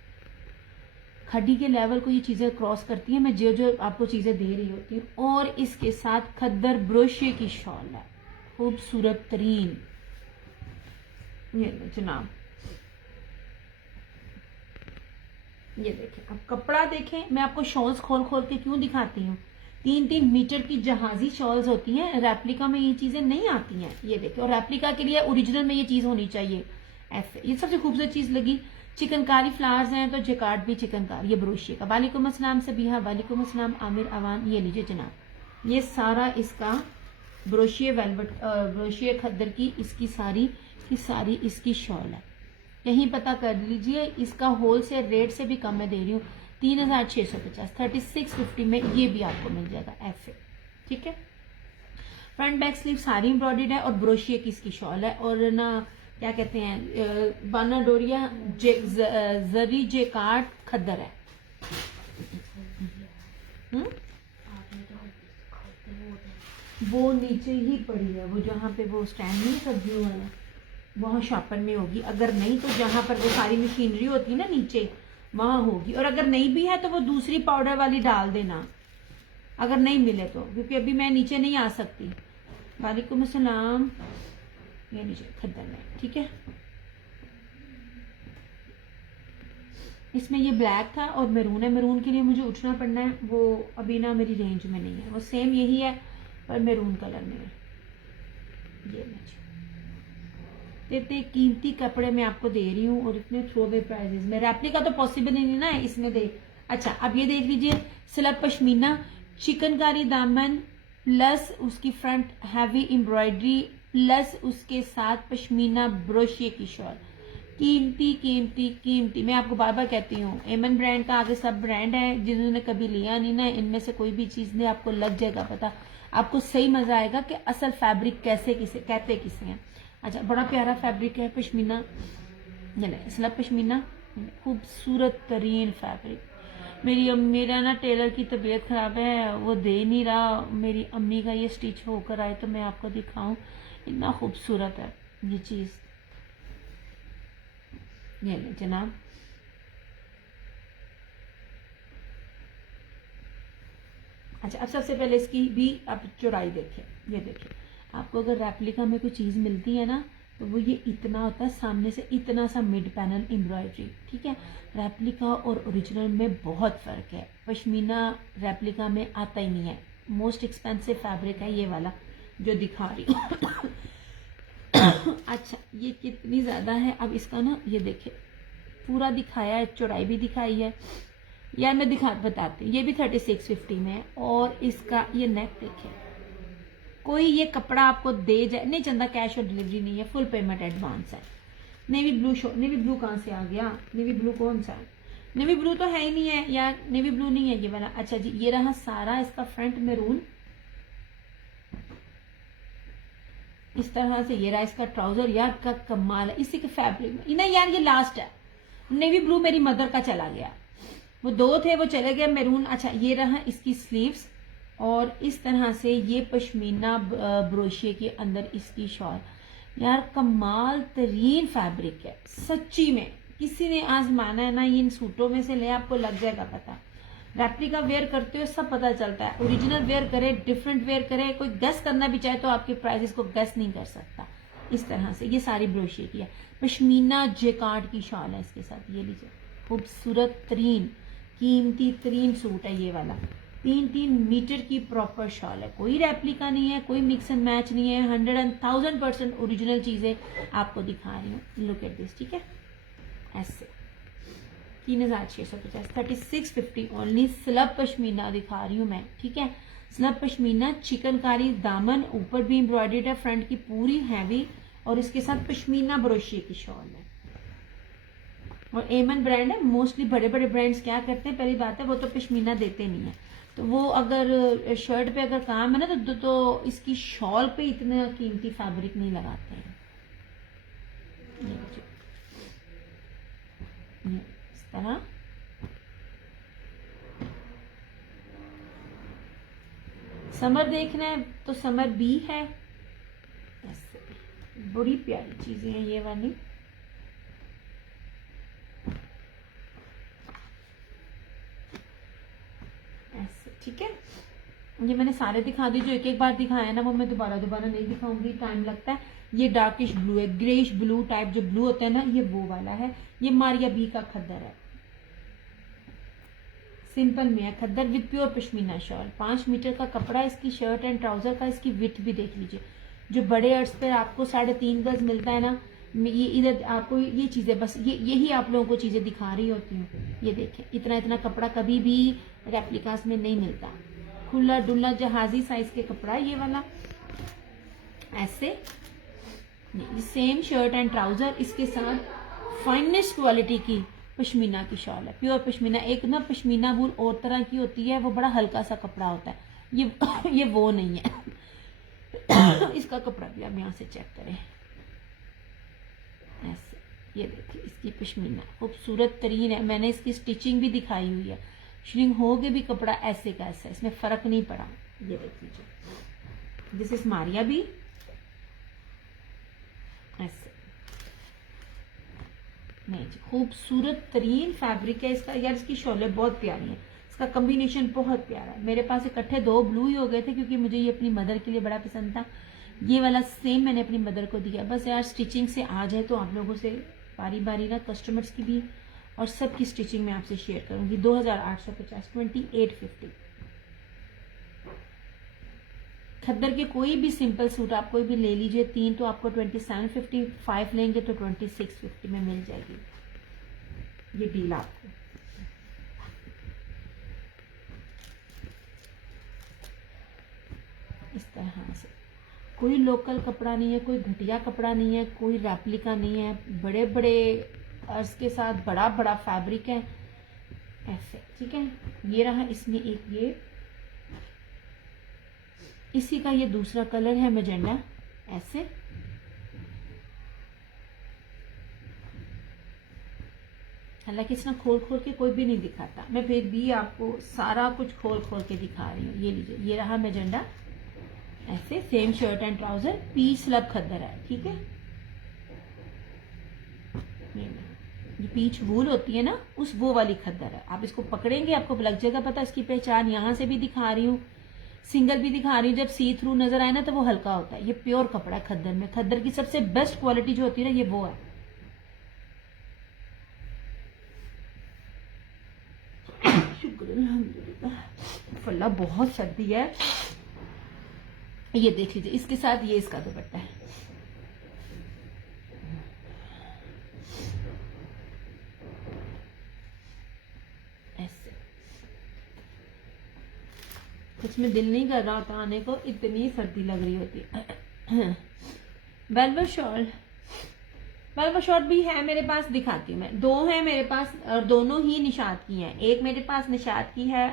खड्डी के लेवल को ये चीजें क्रॉस करती है, मैं जो जो आपको चीजें दे रही होती हूँ। और इसके साथ खद्दर ब्रोशिये की शॉल है, खूबसूरत तरीन। ये लो जनाब, ये देखें, अब कपड़ा देखें। मैं आपको शॉल्स खोल खोल के क्यों दिखाती हूँ, 3-3 मीटर की जहाजी शॉल्स होती हैं, रेप्लिका में ये चीजें नहीं आती हैं। ये देखिए, और रेप्लिका के लिए ओरिजिनल में ये चीज होनी चाहिए ऐसे। ये सबसे खूबसूरत चीज लगी। चिकनकारी फ्लावर्स हैं तो जेकार्ड भी चिकनकारी, ये ब्रोशिये का। वालेकुम अस्सलाम सबिहा, वालेकुम अस्सलाम आमिर अवान। ये लीजिए जनाब, ये सारा इसका ब्रोशिये वेलवेट, ब्रोशिये खद्दर की इसकी सारी की सारी इसकी शॉल है। यहीं पता कर लीजिए, इसका होलसेल रेट से भी कम मैं दे रही हूँ, 3650, 3650 में ये भी आपको मिल जाएगा ऐसे। ठीक है, फ्रंट बैक स्लीव सारी एम्ब्रॉयडर्ड है और ब्रोशिये की इसकी शॉल है। और ना क्या कहते हैं, बाना डोरिया जरी जेकार्ड खद्दर है। वो नीचे ही पड़ी है, वो जहाँ पे वो स्टैंड नहीं सब्जियों वाला, वहाँ शॉपर में होगी। अगर नहीं तो जहाँ पर वो सारी मशीनरी होती है ना नीचे, वहाँ होगी। और अगर नहीं भी है तो वो दूसरी पाउडर वाली डाल देना, अगर नहीं मिले तो, क्योंकि अभी मैं नीचे नहीं आ सकती। वालेकुम अस्सलाम, ये नीचे खद्दर में। ठीक है, इसमें ये ब्लैक था और मैरून है। मैरून के लिए मुझे उठना पड़ना है, वो अभी ना मेरी रेंज में नहीं है। वो सेम यही है पर मैरून कलर में है। ये इतने कीमती कपड़े मैं आपको दे रही हूँ और इतने थ्रोवे प्राइजेस में। रेप्लिका तो पॉसिबल ही नहीं ना इसमें दे। अच्छा, अब ये देख लीजिए, स्लब पश्मीना, चिकनकारी दामन प्लस उसकी फ्रंट हैवी एम्ब्रॉयडरी प्लस उसके साथ पश्मीना ब्रोशिये की शॉल। कीमती कीमती कीमती, मैं आपको बार बार कहती हूँ, एमन ब्रांड का आगे सब ब्रांड है। जिन्होंने कभी लिया नहीं ना, इनमें से कोई भी चीज नहीं, आपको लग जाएगा पता, आपको सही मजा आएगा कि असल फैब्रिक कैसे किसे कहते किसे हैं। अच्छा, बड़ा प्यारा फैब्रिक है पश्मीना, स्लब पश्मीना, खूबसूरत तरीन फैब्रिक। मेरा ना टेलर की तबीयत खराब है, वो दे नहीं रहा। मेरी अम्मी का ये स्टिच होकर आए तो मैं आपको दिखाऊं, इतना खूबसूरत है ये चीज। ये ले जनाब, अच्छा अब सबसे पहले इसकी भी आप चौड़ाई देखिए। ये देखिए, आपको अगर रेप्लिका में कोई चीज मिलती है ना तो वो ये इतना होता है, सामने से इतना सा मिड पैनल एम्ब्रॉयडरी। ठीक है, रेप्लिका और ओरिजिनल में बहुत फर्क है। पश्मीना रेप्लिका में आता ही नहीं है, मोस्ट एक्सपेंसिव फैब्रिक है ये वाला जो दिखा रही हूँ। अच्छा, ये कितनी ज्यादा है, अब इसका ना ये देखिए पूरा दिखाया है, चौड़ाई भी दिखाई है यार, मैं बताती हूँ। ये भी 3650 में है और इसका ये नेक देखिए। कोई ये कपड़ा आपको दे जाए नहीं चंदा, कैश और डिलीवरी नहीं है, फुल पेमेंट एडवांस है। नेवी ब्लू नेवी ब्लू कहाँ से आ गया, नेवी ब्लू कौन सा है, नेवी ब्लू तो है ही नहीं है यार, नेवी ब्लू नहीं है ये वाला। अच्छा जी, ये रहा सारा इसका फ्रंट मैरून, इस तरह से। ये रहा इसका ट्राउजर, यार का कमाल है इसी के फैब्रिक में। नहीं यार, ये लास्ट है। नेवी ब्लू मेरी मदर का चला गया, वो 2 थे वो चले गए, मैरून। अच्छा, ये रहा इसकी स्लीव्स और इस तरह से ये पश्मीना ब्रोशिये के अंदर इसकी शॉल। यार कमाल तरीन फैब्रिक है सच्ची में, किसी ने आजमाना है ना, इन सूटों में से ले, आपको लग जाएगा पता। रेप्लिका वेयर करते हो सब पता चलता है, ओरिजिनल वेयर करे, डिफरेंट वेयर करे, कोई गेस करना भी चाहे तो आपके प्राइसेस को गेस नहीं कर सकता। इस तरह से ये सारी ब्रोशिये की है, पश्मीना जेकार्ड की शॉल है इसके साथ। ये लीजिए, खूबसूरत तरीन कीमती तरीन सूट है ये वाला, 3-3 मीटर की प्रॉपर शॉल है, कोई रेप्लिका नहीं है, कोई मिक्स एंड मैच नहीं है, 100% ओरिजिनल चीजें आपको दिखा रही हूँ। लुक एट दिस, ठीक है, ऐसे 3650, 3650 ओनली। स्लब पश्मीना दिखा रही हूँ मैं, ठीक है, स्लब पश्मीना, चिकनकारी दामन, ऊपर भी एम्ब्रॉयडर्ड है, फ्रंट की पूरी हैवी और इसके साथ पश्मीना ब्रोशिये की शॉल है। और एमन ब्रांड है। मोस्टली बड़े बड़े ब्रांड्स क्या करते हैं, पहली बात है वो तो पश्मीना देते नहीं है, तो वो अगर शर्ट पे अगर काम है ना तो इसकी शॉल पे इतना कीमती फैब्रिक नहीं लगाते हैं। इस तरह समर देखना है तो समर बी है, बड़ी प्यारी चीजें हैं ये वाली। ऐसे, ठीक है। ये मैंने सारे दिखा दिए, जो एक एक बार दिखाया ना वो मैं दोबारा नहीं दिखाऊंगी, टाइम लगता है। ये डार्किश ब्लू है, ग्रेइश ब्लू टाइप जो ब्लू होता है ना, ये वो वाला है। ये मारिया बी का खद्दर है, सिंपल में है खद्दर with pure pashmina shawl. 5 metre का कपड़ा, इसकी शर्ट एंड ट्राउजर का, इसकी विथ भी देख लीजिए। जो बड़े अर्ज पर आपको 3.5 गज मिलता है ना, ये इधर आपको ये चीजें बस यही आप लोगों को चीजें दिखा रही होती हूँ। ये देखें, इतना इतना कपड़ा कभी भी रेप्लिकास में नहीं मिलता। खुला डुल्ला जहाजी साइज के कपड़ा ये वाला, ऐसे सेम शर्ट एंड ट्राउजर, इसके साथ फाइनेस्ट क्वालिटी की पश्मीना की शॉल है, प्योर पश्मीना। एक ना पश्मीना वूल और तरह की होती है, वो बड़ा हल्का सा कपड़ा होता है, ये वो नहीं है। इसका कपड़ा भी आप यहाँ से चेक करें, ऐसे ये देखिए, इसकी पश्मीना खूबसूरत तरीन है। मैंने इसकी स्टिचिंग भी दिखाई हुई है, श्रिंक हो के भी कपड़ा ऐसे का ऐसा, इसमें फर्क नहीं पड़ा। ये देख लीजिए, दिस इज मारिया भी, ऐसे नहीं, खूबसूरत तरीन फैब्रिक है इसका। यार इसकी शॉलें बहुत प्यारी है, इसका कॉम्बिनेशन बहुत प्यारा है। मेरे पास इकट्ठे 2 ब्लू ही हो गए थे, क्योंकि मुझे ये अपनी मदर के लिए बड़ा पसंद था। ये वाला सेम मैंने अपनी मदर को दिया। बस यार स्टिचिंग से आ जाए तो आप लोगों से बारी बारी ना, कस्टमर्स की भी और सबकी स्टिचिंग मैं आपसे शेयर करूंगी। 2850, 2850। खद्दर के कोई भी सिंपल सूट आप कोई भी ले लीजिए, 3 तो आपको 2750, 5 लेंगे तो 2650 में मिल जाएगी ये डील आपको। इस तरह से कोई लोकल कपड़ा नहीं है, कोई घटिया कपड़ा नहीं है, कोई रेप्लिका नहीं है। बड़े बड़े अर्ज के साथ बड़ा बड़ा फैब्रिक है, ऐसे, ठीक है। ये रहा इसमें एक, ये इसी का ये दूसरा कलर है मैजेंडा, ऐसे। हालांकि इसमें खोल खोल के कोई भी नहीं दिखाता, मैं फिर भी आपको सारा कुछ खोल खोल के दिखा रही हूँ। ये लीजिए, ये रहा मैजेंडा, ऐसे same shirt and trouser, peach slub खद्दर है, ठीक है। ये पीच वूल होती है ना, उस वो वाली खद्दर है। आप इसको पकड़ेंगे आपको लग जाएगा पता, इसकी पहचान। यहां से भी दिखा रही हूँ, सिंगल भी दिखा रही हूँ। जब सी थ्रू नजर आए ना तो वो हल्का होता है। ये प्योर कपड़ा है खद्दर में। खद्दर की सबसे बेस्ट क्वालिटी जो होती है ना, ये वो है। शुक्र अल्हम्दुलिल्लाह। फल्ला बहुत सर्दी है। ये देख लीजिए, इसके साथ ये इसका दुपट्टा है, ऐसे। कुछ में दिल नहीं कर रहा होता आने को, इतनी सर्दी लग रही होती है। वेलवेट शॉल, वेलवेट शॉल भी है मेरे पास, दिखाती हूँ मैं। 2 है मेरे पास और दोनों ही निशात की हैं। एक मेरे पास निशात की है,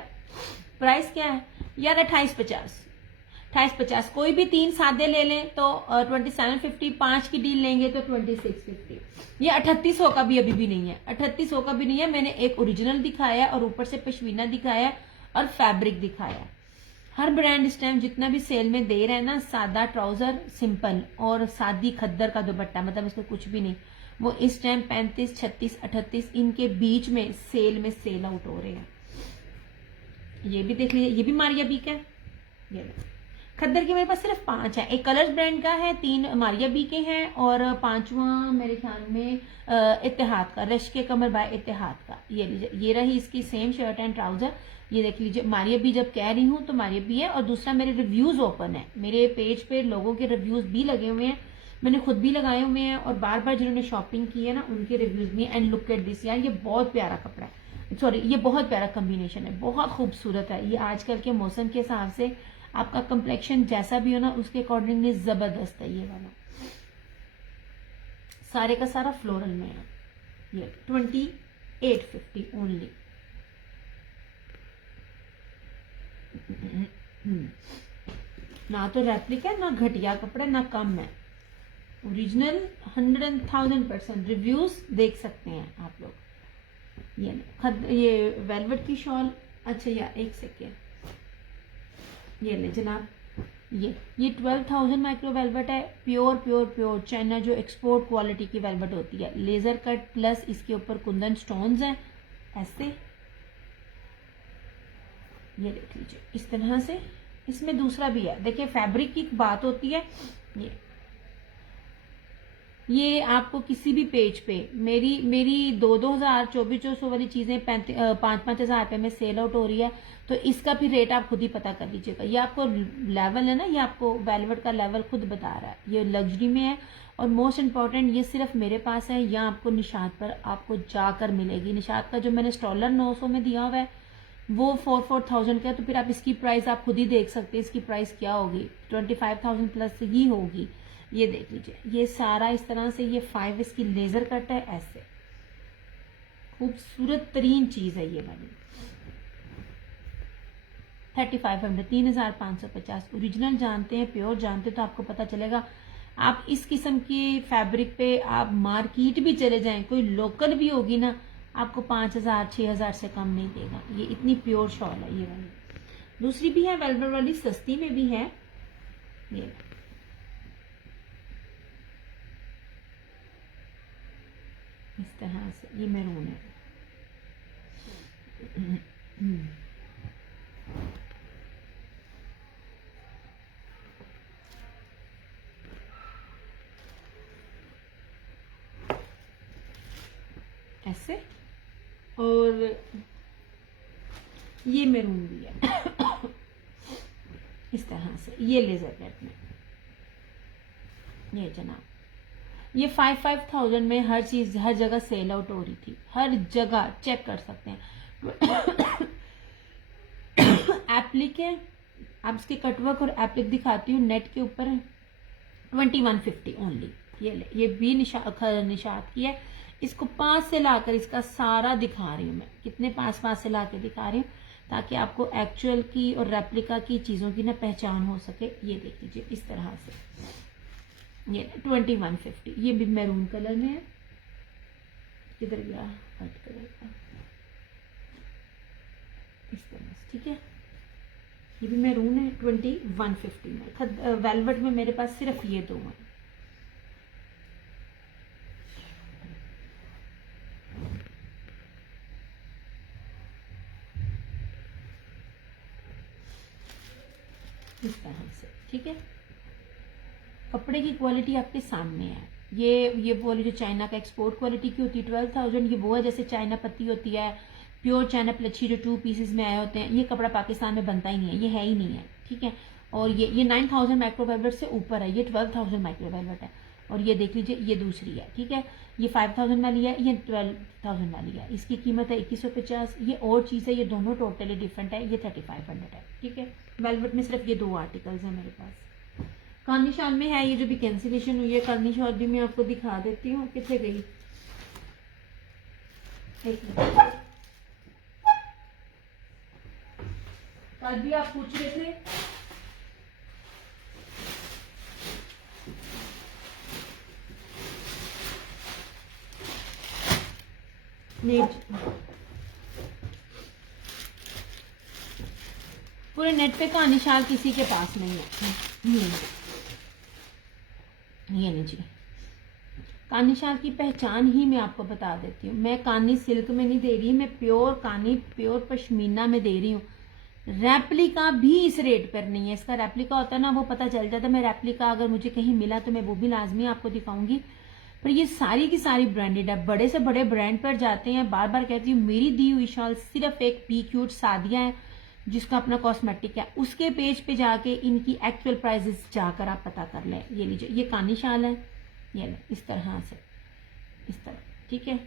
प्राइस क्या है यार, 2850। कोई भी 3 सादे ले लें तो 2750, 5 की डील लेंगे तो 2650। ये 3800 का भी अभी भी नहीं है, 3800 का भी नहीं है। मैंने एक ओरिजिनल दिखाया और ऊपर से पश्मीना दिखाया और फैब्रिक दिखाया। हर ब्रांड इस टाइम जितना भी सेल में दे रहे हैं ना, सादा ट्राउजर सिंपल और सादी खद्दर का दुपट्टा, मतलब इसमें कुछ भी नहीं, वो इस टाइम 35, 36, 38 इनके बीच में सेल आउट हो रहे हैं। ये भी देख लीजिए, ये भी मारिया बी का है। ये खद्दर के मेरे पास सिर्फ 5 है। एक कलर्स ब्रांड का है, 3 मारिया बी के हैं और 5वां मेरे ख्याल में इत्तेहाद का, रश के कमर बाय इत्तेहाद का। ये लीजिए, ये रही इसकी सेम शर्ट एंड ट्राउजर। ये देख लीजिए, मारिया बी जब कह रही हूँ तो मारिया बी है। और दूसरा मेरे रिव्यूज ओपन है, मेरे पेज पे लोगों के रिव्यूज भी लगे हुए हैं, मैंने खुद भी लगाए हुए हैं और बार बार जिन्होंने शॉपिंग की है ना उनके रिव्यूज भी। एंड लुक एट दिस यार, ये बहुत प्यारा कपड़ा है, सॉरी ये बहुत प्यारा कॉम्बिनेशन है, बहुत खूबसूरत है। ये आजकल के मौसम के हिसाब से आपका कंप्लेक्शन जैसा भी हो ना उसके अकॉर्डिंगली जबरदस्त है। ये वाला सारे का सारा फ्लोरल में है। ये 2850 ओनली। ना तो रेप्लिका ना घटिया कपड़ा ना कम है, ओरिजिनल 100,000% रिव्यूज देख सकते हैं आप लोग। ये वेलवेट की शॉल, अच्छा यार एक सेकेंड, ये ले जनाब, ये 12,000 माइक्रो वेलवेट है, प्योर प्योर प्योर चाइना जो एक्सपोर्ट क्वालिटी की वेलवेट होती है, लेजर कट प्लस इसके ऊपर कुंदन स्टोन्स हैं ऐसे, ये देख लीजिए इस तरह से। इसमें दूसरा भी है, देखिए फैब्रिक की बात होती है, ये आपको किसी भी पेज पे मेरी 2,000 2400 वाली चीजें 5,000 रुपए में सेल आउट हो रही है, तो इसका भी रेट आप खुद ही पता कर लीजिएगा। ये आपको लेवल है ना, ये आपको वेलवेट का लेवल खुद बता रहा है, ये लग्जरी में है। और मोस्ट इम्पॉर्टेंट, ये सिर्फ मेरे पास है या आपको निशात पर आपको जाकर मिलेगी। निशात का जो मैंने स्टॉलर 900 में दिया हुआ है वो 4,000 का है, तो फिर आप इसकी प्राइस आप खुद ही देख सकते हैं, इसकी प्राइस क्या होगी, 25,000 प्लस ही होगी। ये देख लीजिए, ये सारा इस तरह से, ये 5 इसकी लेजर कट है ऐसे, खूबसूरत तरीन चीज है ये वाली। 3,500, 3,550 ओरिजिनल जानते हैं, प्योर जानते हैं तो आपको पता चलेगा। आप इस किस्म की फैब्रिक पे आप मार्केट भी चले जाएं, कोई लोकल भी होगी ना, आपको 5,000 6,000 से कम नहीं देगा। ये इतनी प्योर शॉल है ये वाली। दूसरी भी है वेलवेट वाली, सस्ती में भी है, ये इस तरह से, ये मैरून है। ऐसे, और ये मैरून भी है इस तरह से, ये लेजर कट में, ये जनाब ये 5,000 में हर चीज हर जगह सेल आउट हो रही थी, हर जगह चेक कर सकते हैं। एप्लिक है, आप इसके कटवर्क और एप्लिक दिखाती हूँ, नेट के ऊपर है 2150 ओनली। ये भी निशात की है, इसको 5 से लाकर इसका सारा दिखा रही हूँ मैं, कितने 5 से लाकर दिखा रही हूँ ताकि आपको एक्चुअल की और रेप्लिका की चीजों की ना पहचान हो सके। ये देख लीजिए इस तरह से, ये 2150, ये भी मैरून कलर में है, किधर गया व्हाइट कलर का, इस तरह से, ठीक है। ये भी मैरून है 2150 में। वेलवेट में मेरे पास सिर्फ ये दो हैं। इस तरह से, ठीक है। कपड़े की क्वालिटी आपके सामने है। ये वाली जो चाइना का एक्सपोर्ट क्वालिटी की होती है 12,000, ये वो है जैसे चाइना पत्ती होती है, प्योर चाइना प्लच्छी जो 2 पीसेस में आए होते हैं, ये कपड़ा पाकिस्तान में बनता ही नहीं है, ये है ही नहीं है, ठीक है। और ये 9,000 माइक्रो वेलवेट से ऊपर है, ये 12,000 माइक्रो वेलवेट है। और ये देख लीजिए, ये दूसरी है, ठीक है। ये 5,000 वाली है, ये 12,000 वाली है, इसकी कीमत है 2150। ये और चीज़ है, ये दोनों टोटली डिफरेंट है, ये 3,500 है, ठीक है। वेलवेट में सिर्फ ये 2 आर्टिकल्स हैं मेरे पास। कानी शाल में है, ये जो भी कैंसिलेशन हुई है, कानी शाल भी मैं आपको दिखा देती हूँ, कितने गई, एक मिनट। कल भी आप पूछ रहे थे, पूरे नेट पे कहानी शाल किसी के पास नहीं है। ये नहीं जी, कानी शाल की पहचान ही मैं आपको बता देती हूँ। मैं कानी सिल्क में नहीं दे रही, मैं प्योर कानी प्योर पश्मीना में दे रही हूँ। रेप्लिका भी इस रेट पर नहीं है, इसका रेप्लिका होता है ना, वो पता चल जाता है। मैं रेप्लिका अगर मुझे कहीं मिला तो मैं वो भी लाजमी आपको दिखाऊंगी, पर ये सारी की सारी ब्रांडेड है। बड़े से बड़े ब्रांड पर जाते हैं, बार बार कहती हूँ मेरी दी हुई शाल सिर्फ एक पी क्यूट सादिया है जिसका अपना कॉस्मेटिक है, उसके पेज पे जाके इनकी एक्चुअल प्राइसेस जाकर आप पता कर लें। ये लीजिए, ये कानी शाल है, ये ले इस तरह से, इस तरह, ठीक है।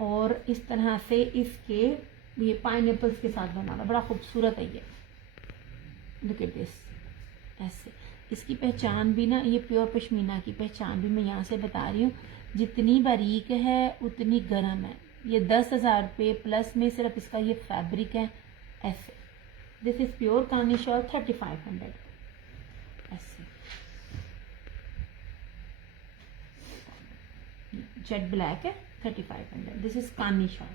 और इस तरह से इसके ये पाइनएप्पल्स के साथ बना हुआ, बड़ा खूबसूरत है ये, लुक एट दिस, ऐसे। इसकी पहचान भी ना, ये प्योर पश्मीना की पहचान भी मैं यहाँ से बता रही हूँ, जितनी बारीक है उतनी गर्म है। ये 10,000 रुपये प्लस में सिर्फ इसका ये फैब्रिक है ऐसे। दिस इज प्योर कानी शॉल 3,500 ऐसे, जेट ब्लैक है 3,500। दिस इज कानी शॉल।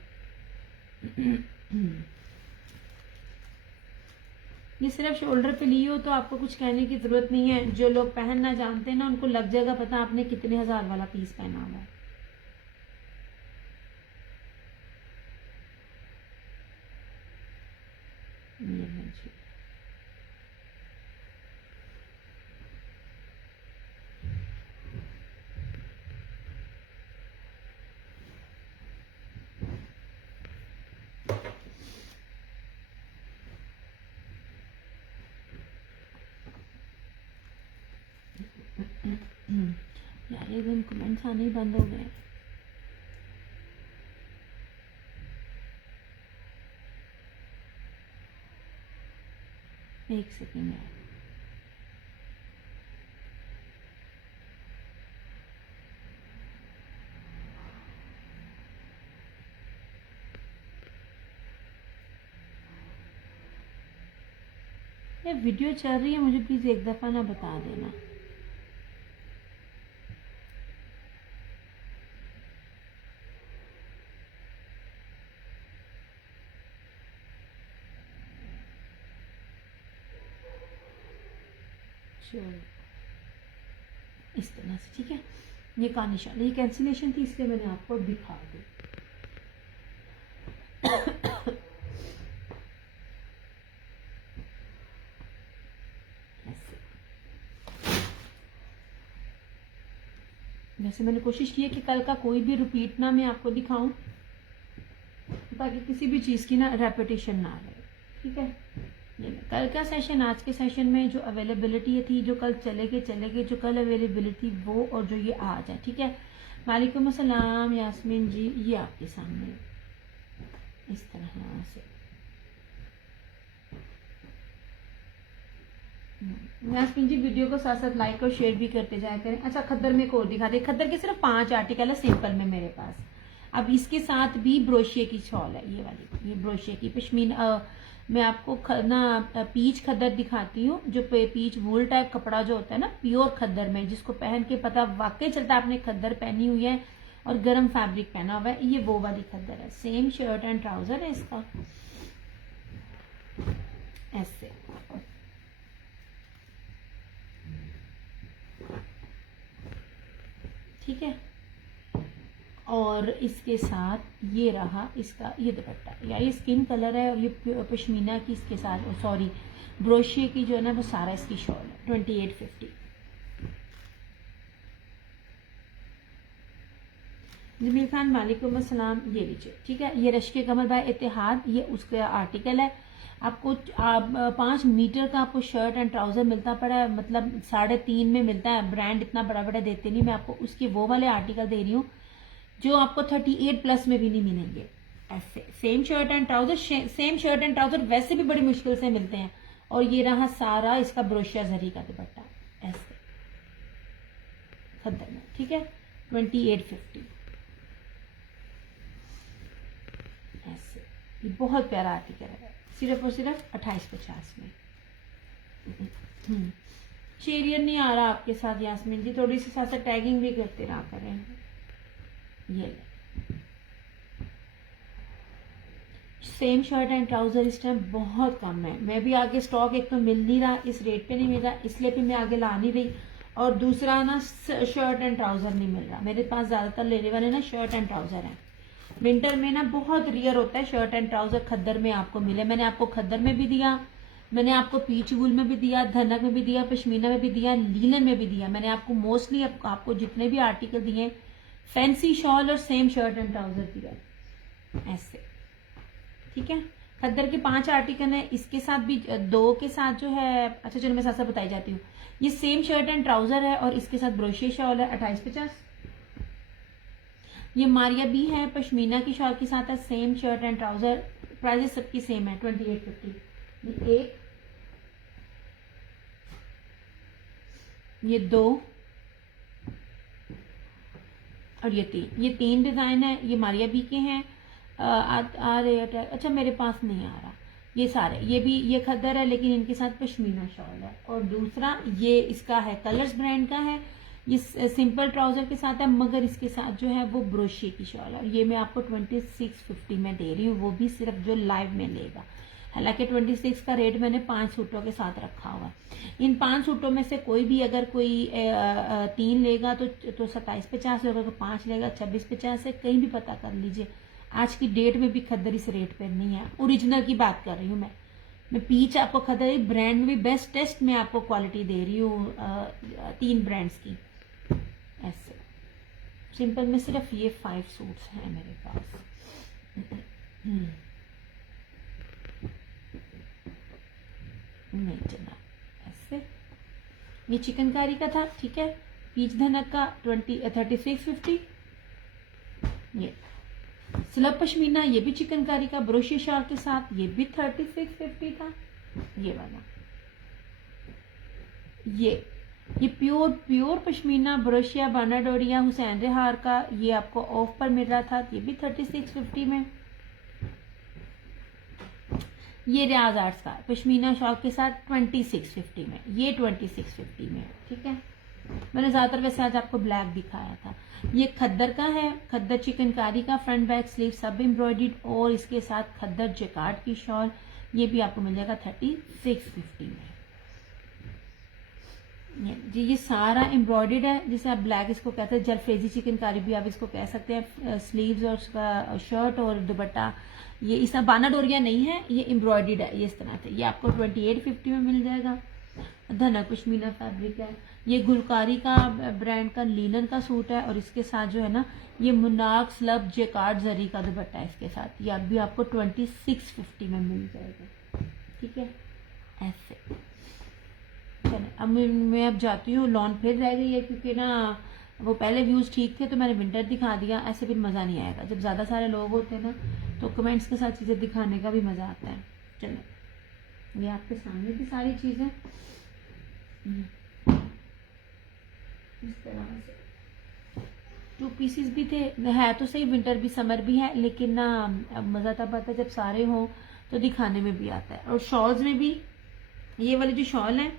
ये सिर्फ शोल्डर पे ली हो तो आपको कुछ कहने की जरूरत नहीं है। जो लोग पहनना जानते हैं ना उनको लग जाएगा पता आपने कितने हजार वाला पीस पहना हुआ है। ये लीजिए। यार एकदम कमेंट्स आने ही बंद हो गए। एक सेकेंड है। ये वीडियो चल रही है, मुझे प्लीज एक दफा ना बता देना। चलो इस तरह से, ठीक है। ये का निशान, ये कैंसिलेशन थी इसलिए मैंने आपको दिखा दी। वैसे मैंने कोशिश की है कि कल का कोई भी रिपीट ना मैं आपको दिखाऊं ताकि किसी भी चीज़ की ना रेपिटेशन ना रहे, ठीक है। ये कल का सेशन, आज के सेशन में जो अवेलेबिलिटी थी, जो कल चले गए, जो कल अवेलेबिलिटी वो और जो ये आज है, ठीक है। वालेकुम अस्सलाम यास्मीन जी, ये आपके सामने इस तरह से। यास्मीन जी वीडियो को साथ साथ लाइक और शेयर भी करते जाया करें। अच्छा खद्दर में एक और दिखा दे। खद्दर के सिर्फ 5 आर्टिकल है सिंपल में मेरे पास। अब इसके साथ भी ब्रोशिये की शॉल है, ये वाली, ये ब्रोशिये की पश्मीना। मैं आपको ना पीच खद्दर दिखाती हूँ, जो पीच वूल टाइप कपड़ा जो होता है ना प्योर खद्दर में, जिसको पहन के पता वाकई चलता है आपने खद्दर पहनी हुई है और गर्म फैब्रिक पहना हुआ है। ये वो वाली खद्दर है। सेम शर्ट एंड ट्राउजर है इसका, ऐसे। ठीक है। और इसके साथ ये रहा इसका ये दुपट्टा, या ये स्किन कलर है और ये पश्मीना की इसके साथ, सॉरी ब्रोशिये की जो है ना वो सारा इसकी शॉल है। 2850। जमील खान वालेकुम अस्सलाम। ये लीजिए, ठीक है। ये रश्के कमर बाय इत्तेहाद, ये उसका आर्टिकल है। आपको 5 मीटर का आपको शर्ट एंड ट्राउजर मिलता पड़ा है, मतलब 3.5 में मिलता है। ब्रांड इतना बड़ा बड़ा देते नहीं। मैं आपको उसके वो वाले आर्टिकल दे रही हूँ जो आपको 38 प्लस में भी नहीं मिलेंगे। ऐसे same shirt and trouser, same shirt and trouser वैसे भी बड़ी मुश्किल से मिलते हैं। और ये रहा सारा इसका ब्रोशिया जरी का दुपट्टा, ऐसे खद्दर में, ठीक है। 2850 ऐसे। ये बहुत प्यारा आर्टिकल है, सिर्फ और सिर्फ 2850 में। शेरियर नहीं आ रहा आपके साथ यास्मीन जी, थोड़ी सी साथ साथ टैगिंग भी करते रहा करें। ये सेम शर्ट एंड ट्राउजर इस टाइम बहुत कम है। मैं भी आगे स्टॉक, एक तो मिल नहीं रहा, इस रेट पे नहीं मिल रहा, इसलिए भी मैं आगे ला नहीं रही। और दूसरा ना शर्ट एंड ट्राउजर नहीं मिल रहा मेरे पास। ज्यादातर लेने वाले ना शर्ट एंड ट्राउजर हैं। विंटर में ना बहुत रियर होता है शर्ट एंड ट्राउजर खद्दर में आपको मिले। मैंने आपको खद्दर में भी दिया, मैंने आपको पीच वूल में भी दिया, धनक में भी दिया, पश्मीना में भी दिया, लीलन में भी दिया। मैंने आपको मोस्टली आपको जितने भी आर्टिकल दिए फैंसी शॉल और सेम शर्ट एंड ट्राउजर दिया, ऐसे, ठीक है। खद्दर के 5 आर्टिकल है। इसके साथ भी 2 के साथ जो है, अच्छा चलो मैं साथ साथ बताई जाती हूँ। ये सेम शर्ट एंड ट्राउजर है और इसके साथ ब्रोशिया शॉल है 2850। ये मारिया भी है, पश्मीना की शॉल के साथ है, same shirt and trouser, prices सबकी सेम है 2850। ये 1, ये 2 और ये 3। ये 3 डिजाइन है। ये मारिया बी के हैं। आ रहे हैं, अच्छा मेरे पास नहीं आ रहा। ये सारे, ये भी ये खद्दर है लेकिन इनके साथ पश्मीना शॉल है। और दूसरा ये इसका है, कलर्स ब्रांड का है। ये सिंपल ट्राउजर के साथ है मगर इसके साथ जो है वो ब्रोशिये की शॉल है। ये मैं आपको 2650 में दे रही हूँ, वो भी सिर्फ जो लाइव में लेगा। हालांकि 26 का रेट मैंने 5 सूटों के साथ रखा हुआ है। इन 5 सूटों में से कोई भी अगर कोई 3 लेगा तो 2750 लेगा, तो 5 लेगा 2650 से, कहीं भी पता कर लीजिए। आज की डेट में भी खद्दर इस रेट पर नहीं है। ओरिजिनल की बात कर रही हूँ मैं पीच आपको खद्दर ब्रांड में भी बेस्ट टेस्ट में आपको क्वालिटी दे रही हूँ 3 ब्रांड्स की। ऐसे सिंपल में सिर्फ ये 5 सूट्स हैं मेरे पास। नहीं चला ऐसे। ये चिकनकारी का था, ठीक है। पीच धनक का 3650। ये स्लब पश्मीना, ये भी चिकनकारी का ब्रोशी शॉल के साथ, ये भी 3650 था। ये वाला ये प्योर पश्मीना ब्रोशिया बानाडोरिया हुसैन रेहार का, ये आपको ऑफ पर मिल रहा था, ये भी 3650 में। ये रियाज आर्ट्स का पश्मीना शॉल के साथ 2650 में, ये 2650 में, ठीक है। मैंने ज्यादातर वैसे आज आपको ब्लैक दिखाया था। ये खद्दर का है, खद्दर चिकनकारी का, फ्रंट बैक स्लीव सब एम्ब्रॉयडर्ड और इसके साथ खद्दर जैकार्ड की शॉल, ये भी आपको मिल जाएगा 3650 में। जी ये सारा एम्ब्रॉयडर्ड है, जिसे आप ब्लैक इसको कहते हैं, जरफेजी चिकनकारी भी आप इसको कह सकते हैं। स्लीव्स और उसका शर्ट और दुपट्टा ये इस तरह बानाडोरिया नहीं है, ये एम्ब्रॉयडर्ड है, ये इस तरह से। ये आपको 2850 में मिल जाएगा। धनक पश्मीना फैब्रिक है। ये गुलकारी का ब्रांड का लीलन का सूट है और इसके साथ जो है ना ये मुनाक स्लब जैकार्ड जरी का दुपट्टा है इसके साथ। ये भी आपको 2650 में मिल जाएगा, ठीक है। ऐसे चले अब मैं अब जाती हूँ। लॉन फिर रह गई है क्योंकि ना वो पहले व्यूज ठीक थे तो मैंने विंटर दिखा दिया। ऐसे फिर मज़ा नहीं आएगा, जब ज़्यादा सारे लोग होते हैं ना तो कमेंट्स के साथ चीज़ें दिखाने का भी मज़ा आता है। चलो ये आपके सामने की सारी चीज़ें इस तरह से 2 पीसेस भी थे, है तो सही, विंटर भी समर भी है, लेकिन ना अब मज़ा तब आता है जब सारे हों तो दिखाने में भी आता है। और शॉल्स में भी ये वाली जो शॉल है,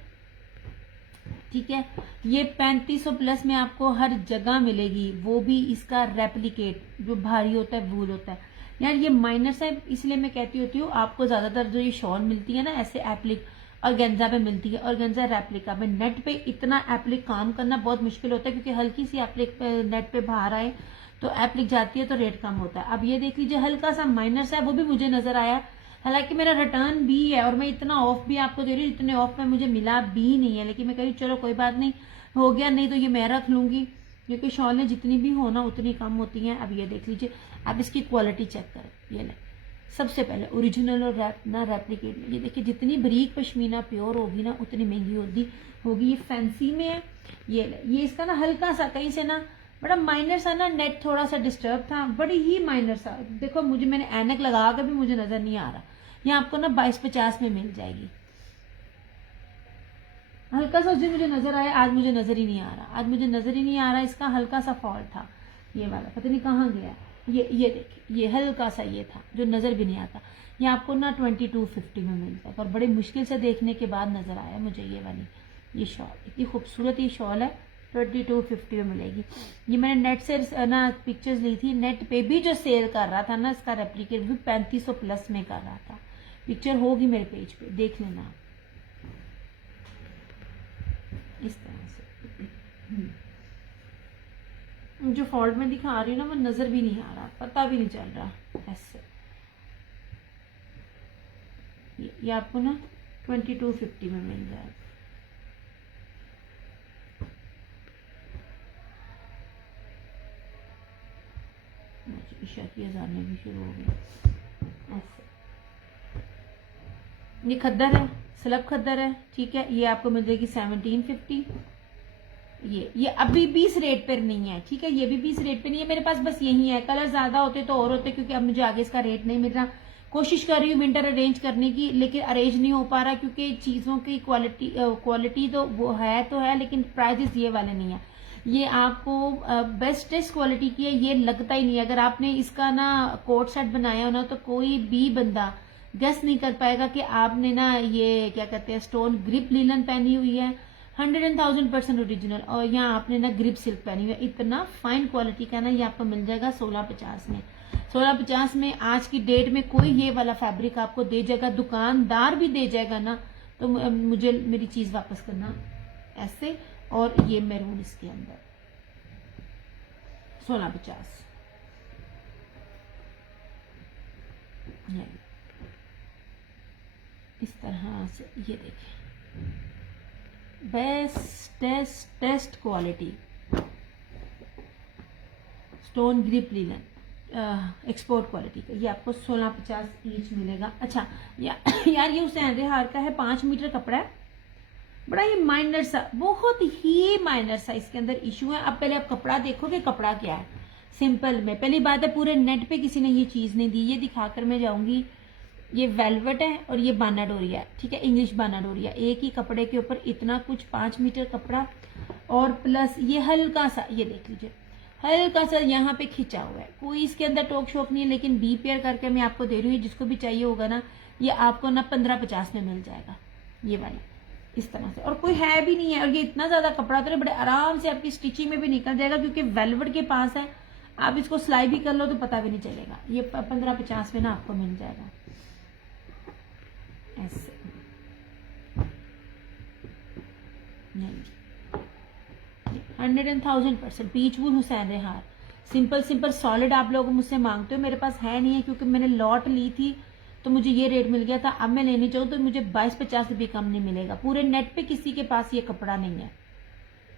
ठीक है, ये 3500 प्लस में आपको हर जगह मिलेगी, वो भी इसका रेप्लिकेट जो भारी होता है वूल होता है। यार ये माइनस है, इसलिए मैं कहती होती हूँ आपको ज्यादातर जो ये शॉल मिलती है ना ऐसे एप्लिक और गेंजा पे मिलती है, और गेंजा रेप्लिका में नेट पे इतना एप्लिक काम करना बहुत मुश्किल होता है क्योंकि हल्की सी एप्लिक नेट पे बाहर आए तो एप्लिक जाती है तो रेट कम होता है। अब ये देख लीजिए हल्का सा माइनस है, वो भी मुझे नजर आया, हालांकि मेरा रिटर्न भी है और मैं इतना ऑफ भी आपको दे रही हूँ, इतने ऑफ में मुझे मिला भी नहीं है, लेकिन मैं कह रही चलो कोई बात नहीं, हो गया, नहीं तो ये मैं रख लूंगी क्योंकि शॉलें जितनी भी हो ना उतनी कम होती हैं। अब ये देख लीजिए, आप इसकी क्वालिटी चेक करें। ये ले सबसे पहले ओरिजिनल और रेप्लिकेट में ये देखिए, जितनी बारीक पश्मीना प्योर होगी ना उतनी महंगी होगी। ये फैंसी में है। ये इसका ना हल्का सा कहीं से ना बड़ा माइनर सा ना नेट थोड़ा सा डिस्टर्ब था, बड़ी ही माइनर सा। देखो मुझे, मैंने ऐनक लगा कर भी मुझे नजर नहीं आ रहा। ये आपको ना 2250 में मिल जाएगी। हल्का सा उस दिन मुझे नजर आया, आज मुझे नजर ही नहीं आ रहा, आज मुझे नजर ही नहीं आ रहा। इसका हल्का सा फॉल्ट था ये वाला, पता नहीं कहाँ गया। ये देखिए, ये हल्का सा ये था जो नजर भी नहीं आता। ये आपको ना 2250 में मिल जाएगा और बड़े मुश्किल से देखने के बाद नजर आया मुझे ये वाली ये शॉल। इतनी खूबसूरत ये शॉल है, 2250 में मिलेगी। ये मैंने नेट से ना पिक्चर्स ली थी, नेट पे भी जो सेल कर रहा था ना इसका रेप्लिकेट भी 3500 प्लस में कर रहा था। पिक्चर होगी मेरे पेज पे, देख लेना इस तरह से। जो फॉल्ट में दिखा रही हूँ ना वो नजर भी नहीं आ रहा, पता भी नहीं चल रहा। ऐसे ये आपको ना 2250 में मिल जाएगा। ईशा की अजानें भी शुरू हो गई। ऐसे ये खद्दर है, स्लब खद्दर है, ठीक है। ये आपको मिल जाएगी 1750। ये अभी भी इस रेट पर नहीं है, ठीक है, ये भी इस रेट पे नहीं है मेरे पास, बस यही है। कलर ज्यादा होते तो और होते, क्योंकि अब मुझे आगे इसका रेट नहीं मिल रहा। कोशिश कर रही हूँ विंटर अरेंज करने की, लेकिन अरेंज नहीं हो पा रहा क्योंकि चीजों की क्वालिटी तो वो है तो है, लेकिन प्राइजेस ये वाले नहीं है। ये आपको बेस्टेस्ट क्वालिटी की है, ये लगता ही नहीं है। अगर आपने इसका ना कोट सेट बनाया हो ना तो कोई भी बंदा गेस नहीं कर पाएगा कि आपने ना ये क्या कहते हैं स्टोन ग्रिप लीलन पहनी हुई है, 100,000% ओरिजिनल, और यहाँ आपने ना ग्रिप सिल्क पहनी हुई है। इतना फाइन क्वालिटी का ना ये आपको मिल जाएगा 1650 में। 1650 में आज की डेट में कोई ये वाला फैब्रिक आपको दे जाएगा, दुकानदार भी दे जाएगा ना, तो मुझे मेरी चीज वापस करना ऐसे। और ये मैरून इसके अंदर 1650 इस तरह से। ये देखिए best test quality stone grip linen export quality का, ये आपको 1650 ईच मिलेगा। अच्छा यार ये हुसैन रेहार का है, 5 मीटर कपड़ा है, बड़ा ही माइनर सा, बहुत ही माइनर सा इसके अंदर इशू है। अब पहले आप कपड़ा देखोगे, कपड़ा क्या है सिंपल में। पहली बात है पूरे नेट पे किसी ने ये चीज नहीं दी, ये दिखाकर मैं जाऊंगी। ये वेलवेट है और ये बाना डोरिया है, ठीक है, इंग्लिश बाना डोरिया। एक ही कपड़े के ऊपर इतना कुछ, 5 मीटर कपड़ा, और प्लस ये हल्का सा, ये देख लीजिए हल्का सा यहाँ पे खिंचा हुआ है, कोई इसके अंदर टोक शोक नहीं है, लेकिन बी पेयर करके मैं आपको दे रही हूँ। जिसको भी चाहिए होगा ना, ये आपको ना 1550 में मिल जाएगा ये वाला, इस तरह से। और कोई है भी नहीं है, और ये इतना ज्यादा कपड़ा तो बड़े आराम से आपकी स्टिचिंग में भी निकल जाएगा, क्योंकि वेलवेट के पास है। आप इसको सिलाई भी कर लो तो पता भी नहीं चलेगा। ये 1550 में ना आपको मिल जाएगा ऐसे। नहीं 100,000% पीच वूल हुसैन रेहार, सिंपल सिंपल सॉलिड आप लोग मुझसे मांगते हो, मेरे पास है नहीं है, क्योंकि मैंने लॉट ली थी तो मुझे ये रेट मिल गया था। अब मैं लेनी चाहूँ तो मुझे 22-50 रुपये कम नहीं मिलेगा। पूरे नेट पे किसी के पास ये कपड़ा नहीं है,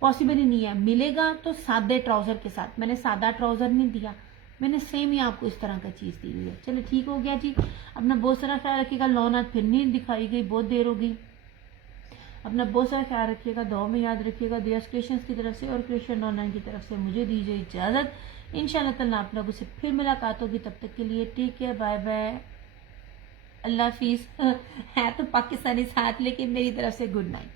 पॉसिबल ही नहीं है। मिलेगा तो सादे ट्राउजर के साथ, मैंने सादा ट्राउजर नहीं दिया, मैंने सेम ही आपको इस तरह का चीज दी हुई है। चलो ठीक हो गया जी, अपना बहुत सारा ख्याल रखिएगा। लौन आज फिर नहीं दिखाई गई, बहुत देर हो गई। अपना बहुत सारा ख्याल रखिएगा, दुआ में याद रखिएगा। दिया क्रिएशंस की तरफ से और क्रिएशन ऑनलाइन की तरफ से मुझे दीजिए इजाजत। इंशाल्लाह ताला आप लोगों से फिर मुलाकात होगी, तब तक के लिए टेक केयर, बाय बाय, अल्लाह हाफिज। है तो पाकिस्तानी साथ, लेकिन मेरी तरफ से गुड नाइट।